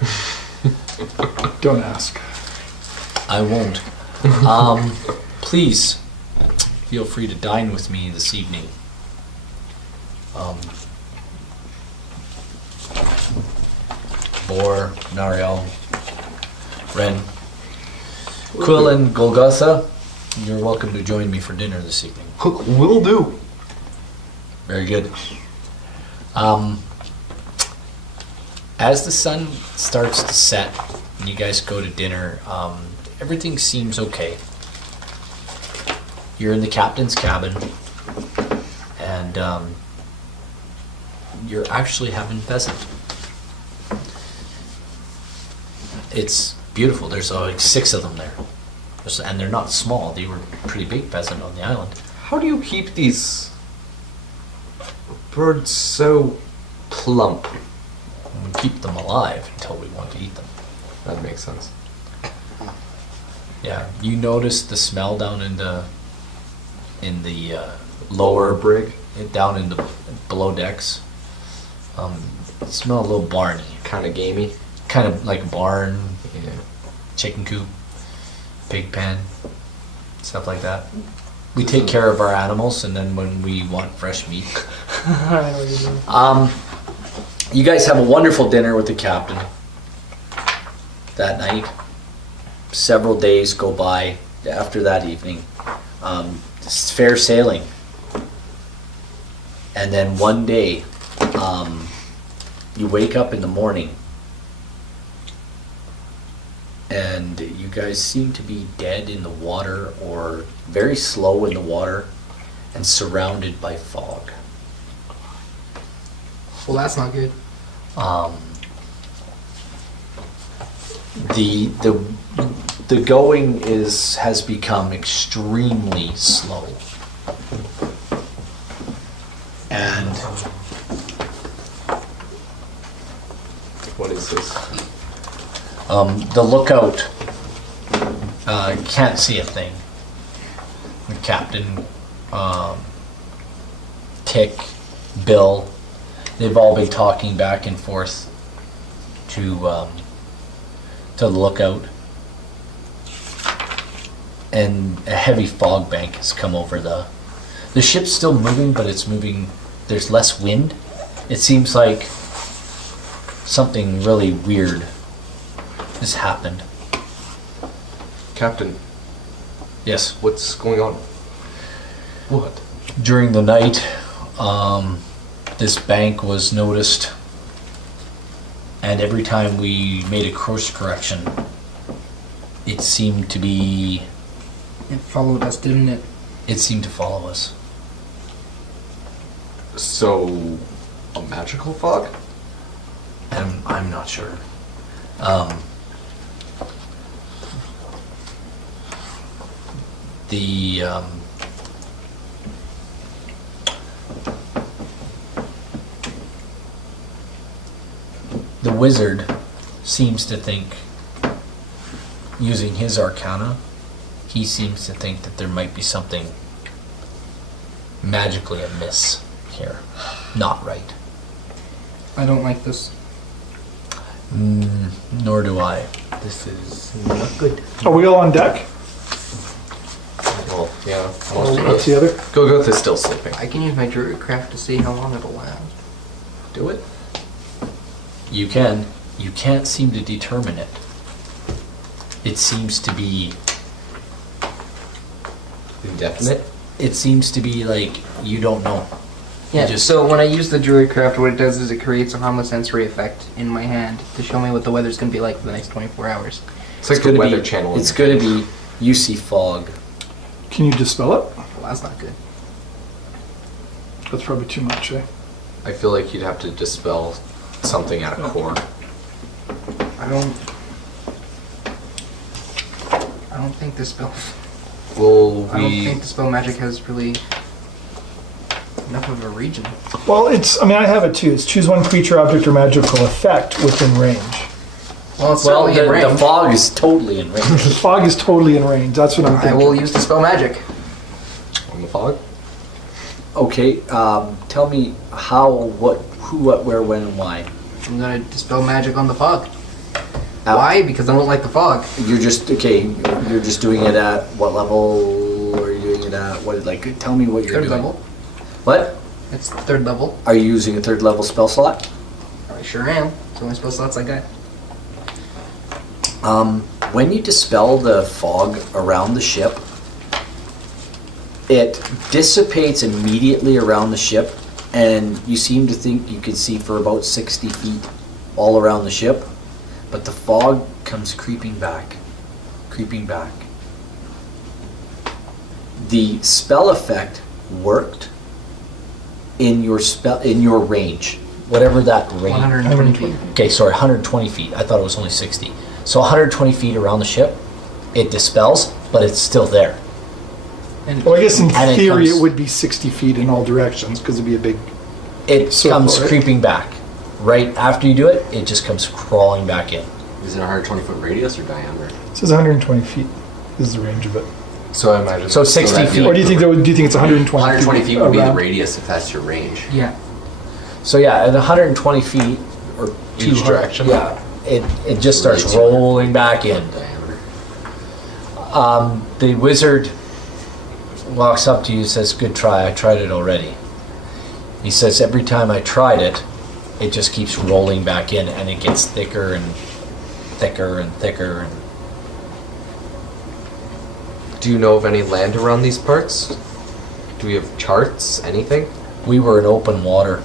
Don't ask. I won't. Please feel free to dine with me this evening. Bor, Nariel, Ren, Quill, and Golgotha, you're welcome to join me for dinner this evening. Will do. Very good. As the sun starts to set and you guys go to dinner, everything seems okay. You're in the captain's cabin, and you're actually having pheasant. It's beautiful. There's like 6 of them there. And they're not small. They were pretty big pheasant on the island. How do you keep these birds so plump? And we keep them alive until we want to eat them. That makes sense. Yeah, you notice the smell down in the lower brig, down in the below decks. It smell a little barny, kind of gamey. kind of like a barn, Yeah. chicken coop, pig pen, stuff like that. We take care of our animals, and then when we want fresh meat, I know what you're doing. you guys have a wonderful dinner with the captain that night. Several days go by after that evening. It's fair sailing. And then one day, you wake up in the morning and you guys seem to be dead in the water or very slow in the water and surrounded by fog. Well, that's not good. The going has become extremely slow. And What is this? the lookout can't see a thing. The captain, Tick, Bill, they've all been talking back and forth to the lookout. And a heavy fog bank has come over the ship's still moving, but it's moving, there's less wind. It seems like something really weird has happened. Captain, Yes. what's going on? What? During the night, this bank was noticed, and every time we made a course correction, it seemed to be, It followed us, didn't it? it seemed to follow us. So, a magical fog? And I'm not sure. The wizard seems to think, using his arcana, he seems to think that there might be something magically amiss here. Not right. I don't like this. Nor do I. This is not good. Are we all on deck? Well, yeah. What's the other? Golgotha is still sleeping. I can use my druid craft to see how long it'll last. Do it. You can. You can't seem to determine it. It seems to be... Indefinite? It seems to be like you don't know. Yeah, Just- so when I use the druid craft, what it does is it creates a homosensory effect in my hand to show me what the weather's going to be like for the next 24 hours. It's like the gonna weather be, channel. It's going to be, you see fog. Can you dispel it? Well, that's not good. That's probably too much, eh? I feel like you'd have to dispel something at a core. I don't think this spell... Will I don't we... think the spell magic has really enough of a region. Well, I have it too. It's choose one creature, object, or magical effect within range. Well, it's Well, certainly in range. the fog is totally in range. The fog is totally in range. That's what I'm I thinking. will use the spell magic. on the fog? Okay, tell me how, what, who, what, where, when, and why. I'm gonna dispel magic on the fog. Out. Why? Because I don't like the fog. You're just, okay, you're just doing it at what level are you doing it at? What, like, tell me what you're Third doing. level. What? It's third level. Are you using a 3rd level spell slot? sure am. So I suppose that's I got. When you dispel the fog around the ship, it dissipates immediately around the ship, and you seem to think you can see for about 60 feet all around the ship, but the fog comes creeping back. The spell effect worked in your range, whatever that range. 120 feet. Okay, sorry, 120 feet. I thought it was only 60. So 120 feet around the ship, it dispels, but it's still there. Well, I guess in And it theory comes- it would be 60 feet in all directions because it'd be a big. It Circle, comes right? creeping back. Right after you do it, it just comes crawling back in. Is it a 120-foot radius or diameter? It says 120 feet is the range of it. So I imagine. So 60 that'd be feet. Or do you think it's 120? 120 feet would be the around? radius if that's your range. Yeah. So yeah, at 120 feet or Each 200 direction? Yeah, it just starts Right. rolling back in. Diameter. The wizard walks up to you and says, "Good try, I tried it already." He says, "Every time I tried it, it just keeps rolling back in, and it gets thicker and thicker and thicker." And Do you know of any land around these parts? Do we have charts? Anything? we were in open water.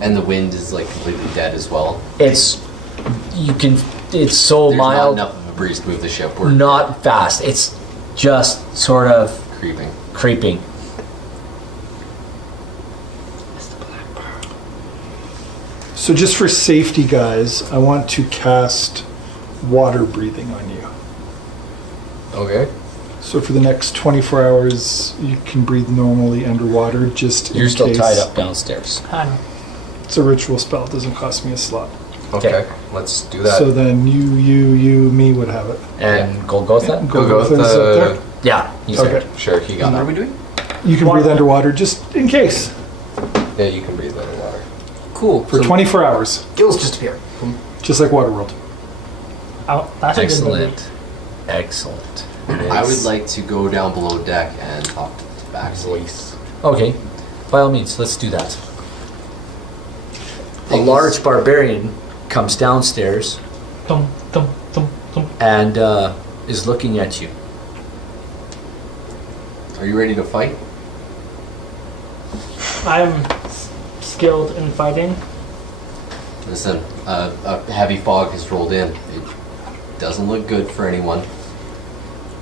And the wind is like completely dead as well. It's so There's not mild, enough of a breeze to move the ship. We're not fast. It's just sort of creeping. creeping. So just for safety, guys, I want to cast water breathing on you. Okay. So for the next 24 hours, you can breathe normally underwater, just You're in still case. tied up downstairs. I know. It's a ritual spell. It doesn't cost me a slot. Okay. Let's do that. So then me would have it. And Golgotha? Golgotha's up there. Yeah, he's Okay. there. Sure, he got What are that. we doing? You can breathe underwater just in case Yeah, you can breathe underwater. Cool. for So 24 hours, gills just appear. Boom. just like Waterworld. Oh, that's a good movie. Excellent. Excellent. I would like to go down below deck and talk to the back. Voice. Okay, by all means, let's do that. A large barbarian comes downstairs Dum, dum, dum, dum. and is looking at you. Are you ready to fight? I'm skilled in fighting. Listen, a heavy fog has rolled in. It doesn't look good for anyone.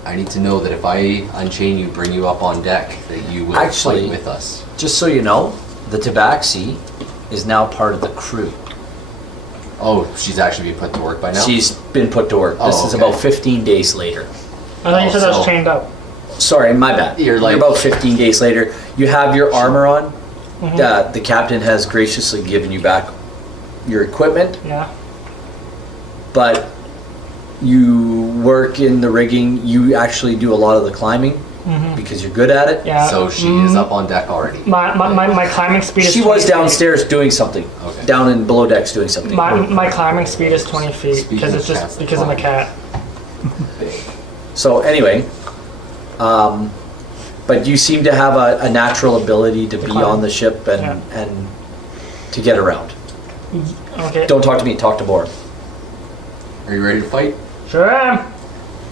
I need to know that if I unchain you, bring you up on deck, that you will Actually- fight with us. Just so you know, the Tabaxi is now part of the crew. Oh, she's actually being put to work by now? She's been put to work. This Oh, is okay. about 15 days later. I thought you said I was Also- chained up. Sorry, my bad. You're like- about 15 days later. You have your armor on. The captain has graciously given you back your equipment, Yeah. but you work in the rigging. You actually do a lot of the climbing because you're good at it. Yeah. So she is up on deck already. My climbing speed is She 20 was feet. downstairs doing something. Okay. Down in below decks doing something. My climbing speed is 20 feet Speaking because it's of just cats, because I'm a cat. So anyway, but you seem to have a natural ability to be climb. on the ship and Yeah. and to get around. Okay. Don't talk to me. Talk to Bor. Are you ready to fight? Sure am.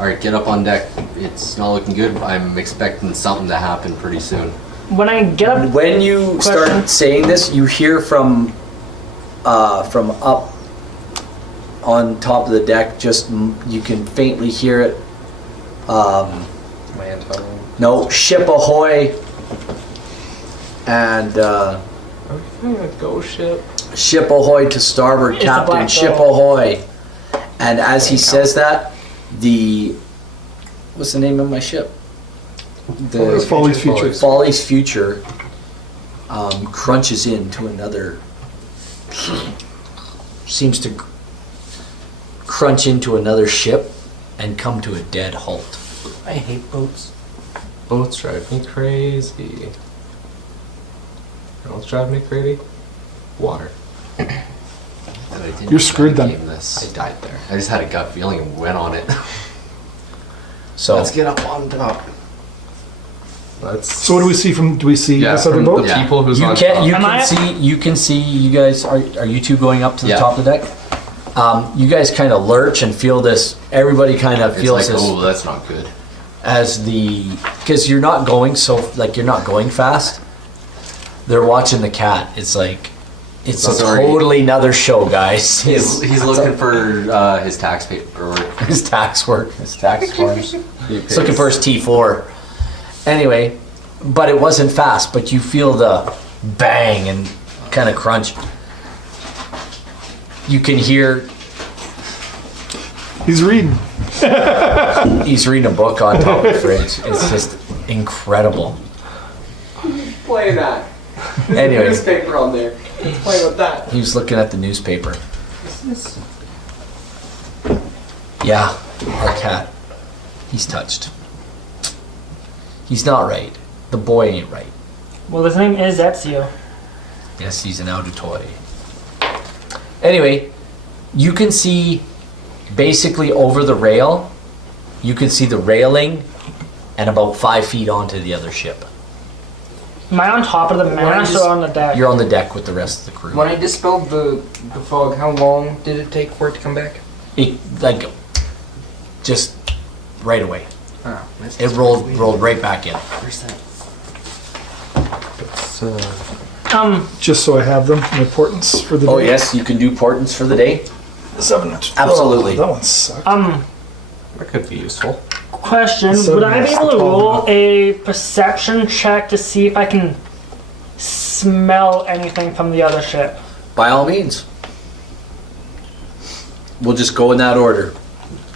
Alright, get up on deck. It's not looking good. I'm expecting something to happen pretty soon. When I get up, When you Question. start saying this, you hear from up on top of the deck. Just you can faintly hear it. Man, tongue. No, ship ahoy, and Okay, go ship. ship ahoy to starboard, It's a Captain. black Ship girl. ahoy. And as he says that, what's the name of my ship? The Folly's Future. Folly's Future crunches into another. Seems to crunch into another ship and come to a dead halt. I hate boats. Boats drive me crazy. Boats drive me crazy. Water. And I didn't You're screwed then. game this. I died there. I just had a gut feeling and went on it. So Let's get up on top. That's So what do we see from? Do we see yeah, this other from boat? the Yeah. people who's You on can top. you Am can I- see you guys are you two going up to the Yeah. top of the deck? You guys kind of lurch and feel this. Everybody kind of It's feels like, this oh, that's not good. as because you're not going you're not going fast. They're watching the cat. It's like it's a Sorry. totally another show, guys. He's looking for his tax paperwork. His tax work, his tax forms. He He's looking for his T4. Anyway, but it wasn't fast, but you feel the bang and kind of crunch. You can hear He's reading. he's reading a book on top of the fridge. It's just incredible. Play that. Anyway, Newspaper on there. Let's play with that. he was looking at the newspaper. Yeah, our cat. He's touched. He's not right. The boy ain't right. Well, his name is Ezio. Yes, he's an auditory. Anyway, you can see basically over the rail, you can see the railing and about 5 feet onto the other ship. Am I on top of the mast or on the deck? You're on the deck with the rest of the crew. When I dispelled the fog, how long did it take for it to come back? It, like, just right away. Oh, that's It rolled right back in. Where's that? Just so I have them, my portents for the day. Oh yes, you can do portents for the day. 7. Absolutely. Oh, that one sucked. That could be useful. Question: So would I be that's able the to roll problem. a perception check to see if I can smell anything from the other ship? By all means. We'll just go in that order.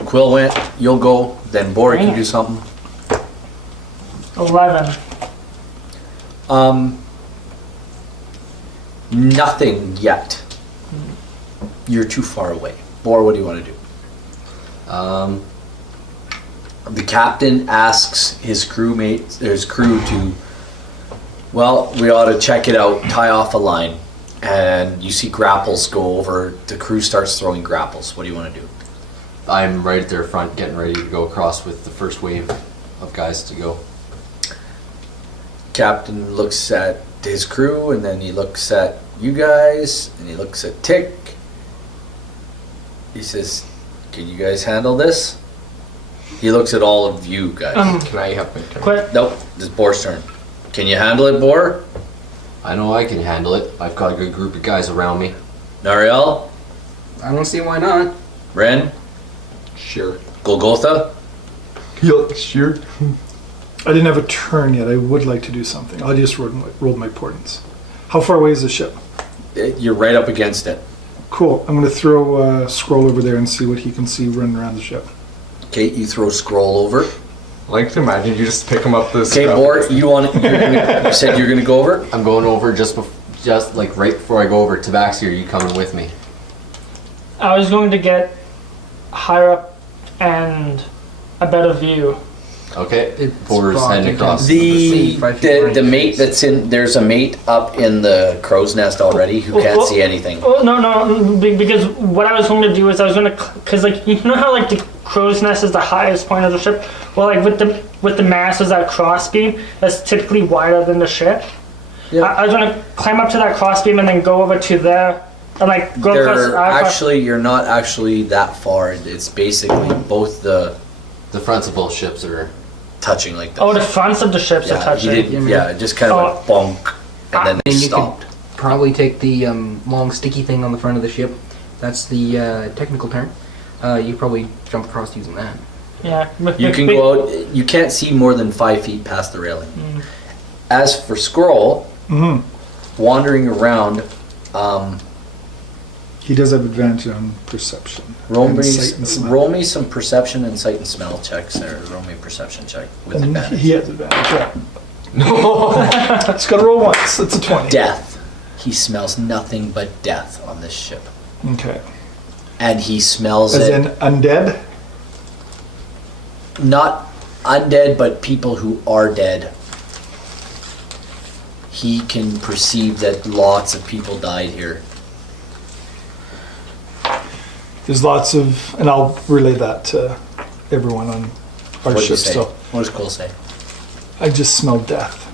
Quill went, you'll go, then Bori can do something. 11. Nothing yet. You're too far away. Bor, what do you want to do? The captain asks his crew to, well, we ought to check it out, tie off a line. And you see grapples go over, the crew starts throwing grapples. What do you want to do? I'm right at their front, getting ready to go across with the first wave of guys to go. Captain looks at his crew, and then he looks at you guys, and he looks at Tick. He says, can you guys handle this? He looks at all of you guys. Can I have my turn? Quick. Nope, this is Bor's turn. Can you handle it, Bor? I know I can handle it. I've got a good group of guys around me. Nariel? I don't see why not. Ren? Sure. Golgotha? Yeah, sure. I didn't have a turn yet. I would like to do something. I just rolled my portents. How far away is the ship? You're right up against it. Cool. I'm going to throw a scroll over there and see what he can see running around the ship. Okay, you throw scroll over. I like to imagine you just pick him up this. Okay, Bor, you said you're gonna go over? I'm going over just like right before I go over. Tabaxi, are you coming with me? I was going to get higher up and a better view. Okay. It's Bor's fog, heading I across. guess. The mate that's in, there's a mate up in the crow's nest already who can't see anything. Oh no, because what I was going to do is I was going to, because like you know how like the crow's nest is the highest point of the ship. Well, like with the mast is that crossbeam that's typically wider than the ship. Yeah. I was going to climb up to that crossbeam and then go over to there and like go across. They're actually, you're not actually that far. It's basically both the The fronts of both ships are. touching like this. Oh, the fronts of the ships are yeah, touching. you didn't, yeah, it just kind of went bonk, and then they And you stopped. could probably take the long sticky thing on the front of the ship. That's the technical term. You probably jump across using that. Yeah. You can go out. You can't see more than 5 feet past the railing. As for Scroll, wandering around, He does have advantage on perception. roll And me, sight and smell. roll me some perception and sight and smell checks. Or roll me a perception check with And advantage. he has advantage, yeah. No! It's got to roll once. It's a 20. Death. He smells nothing but death on this ship, Okay. and he smells As it. in undead? Not undead, but people who are dead. He can perceive that lots of people died here. There's lots of, and I'll relay that to everyone on our What'd you ship say? still. What does Cole say? I just smell death.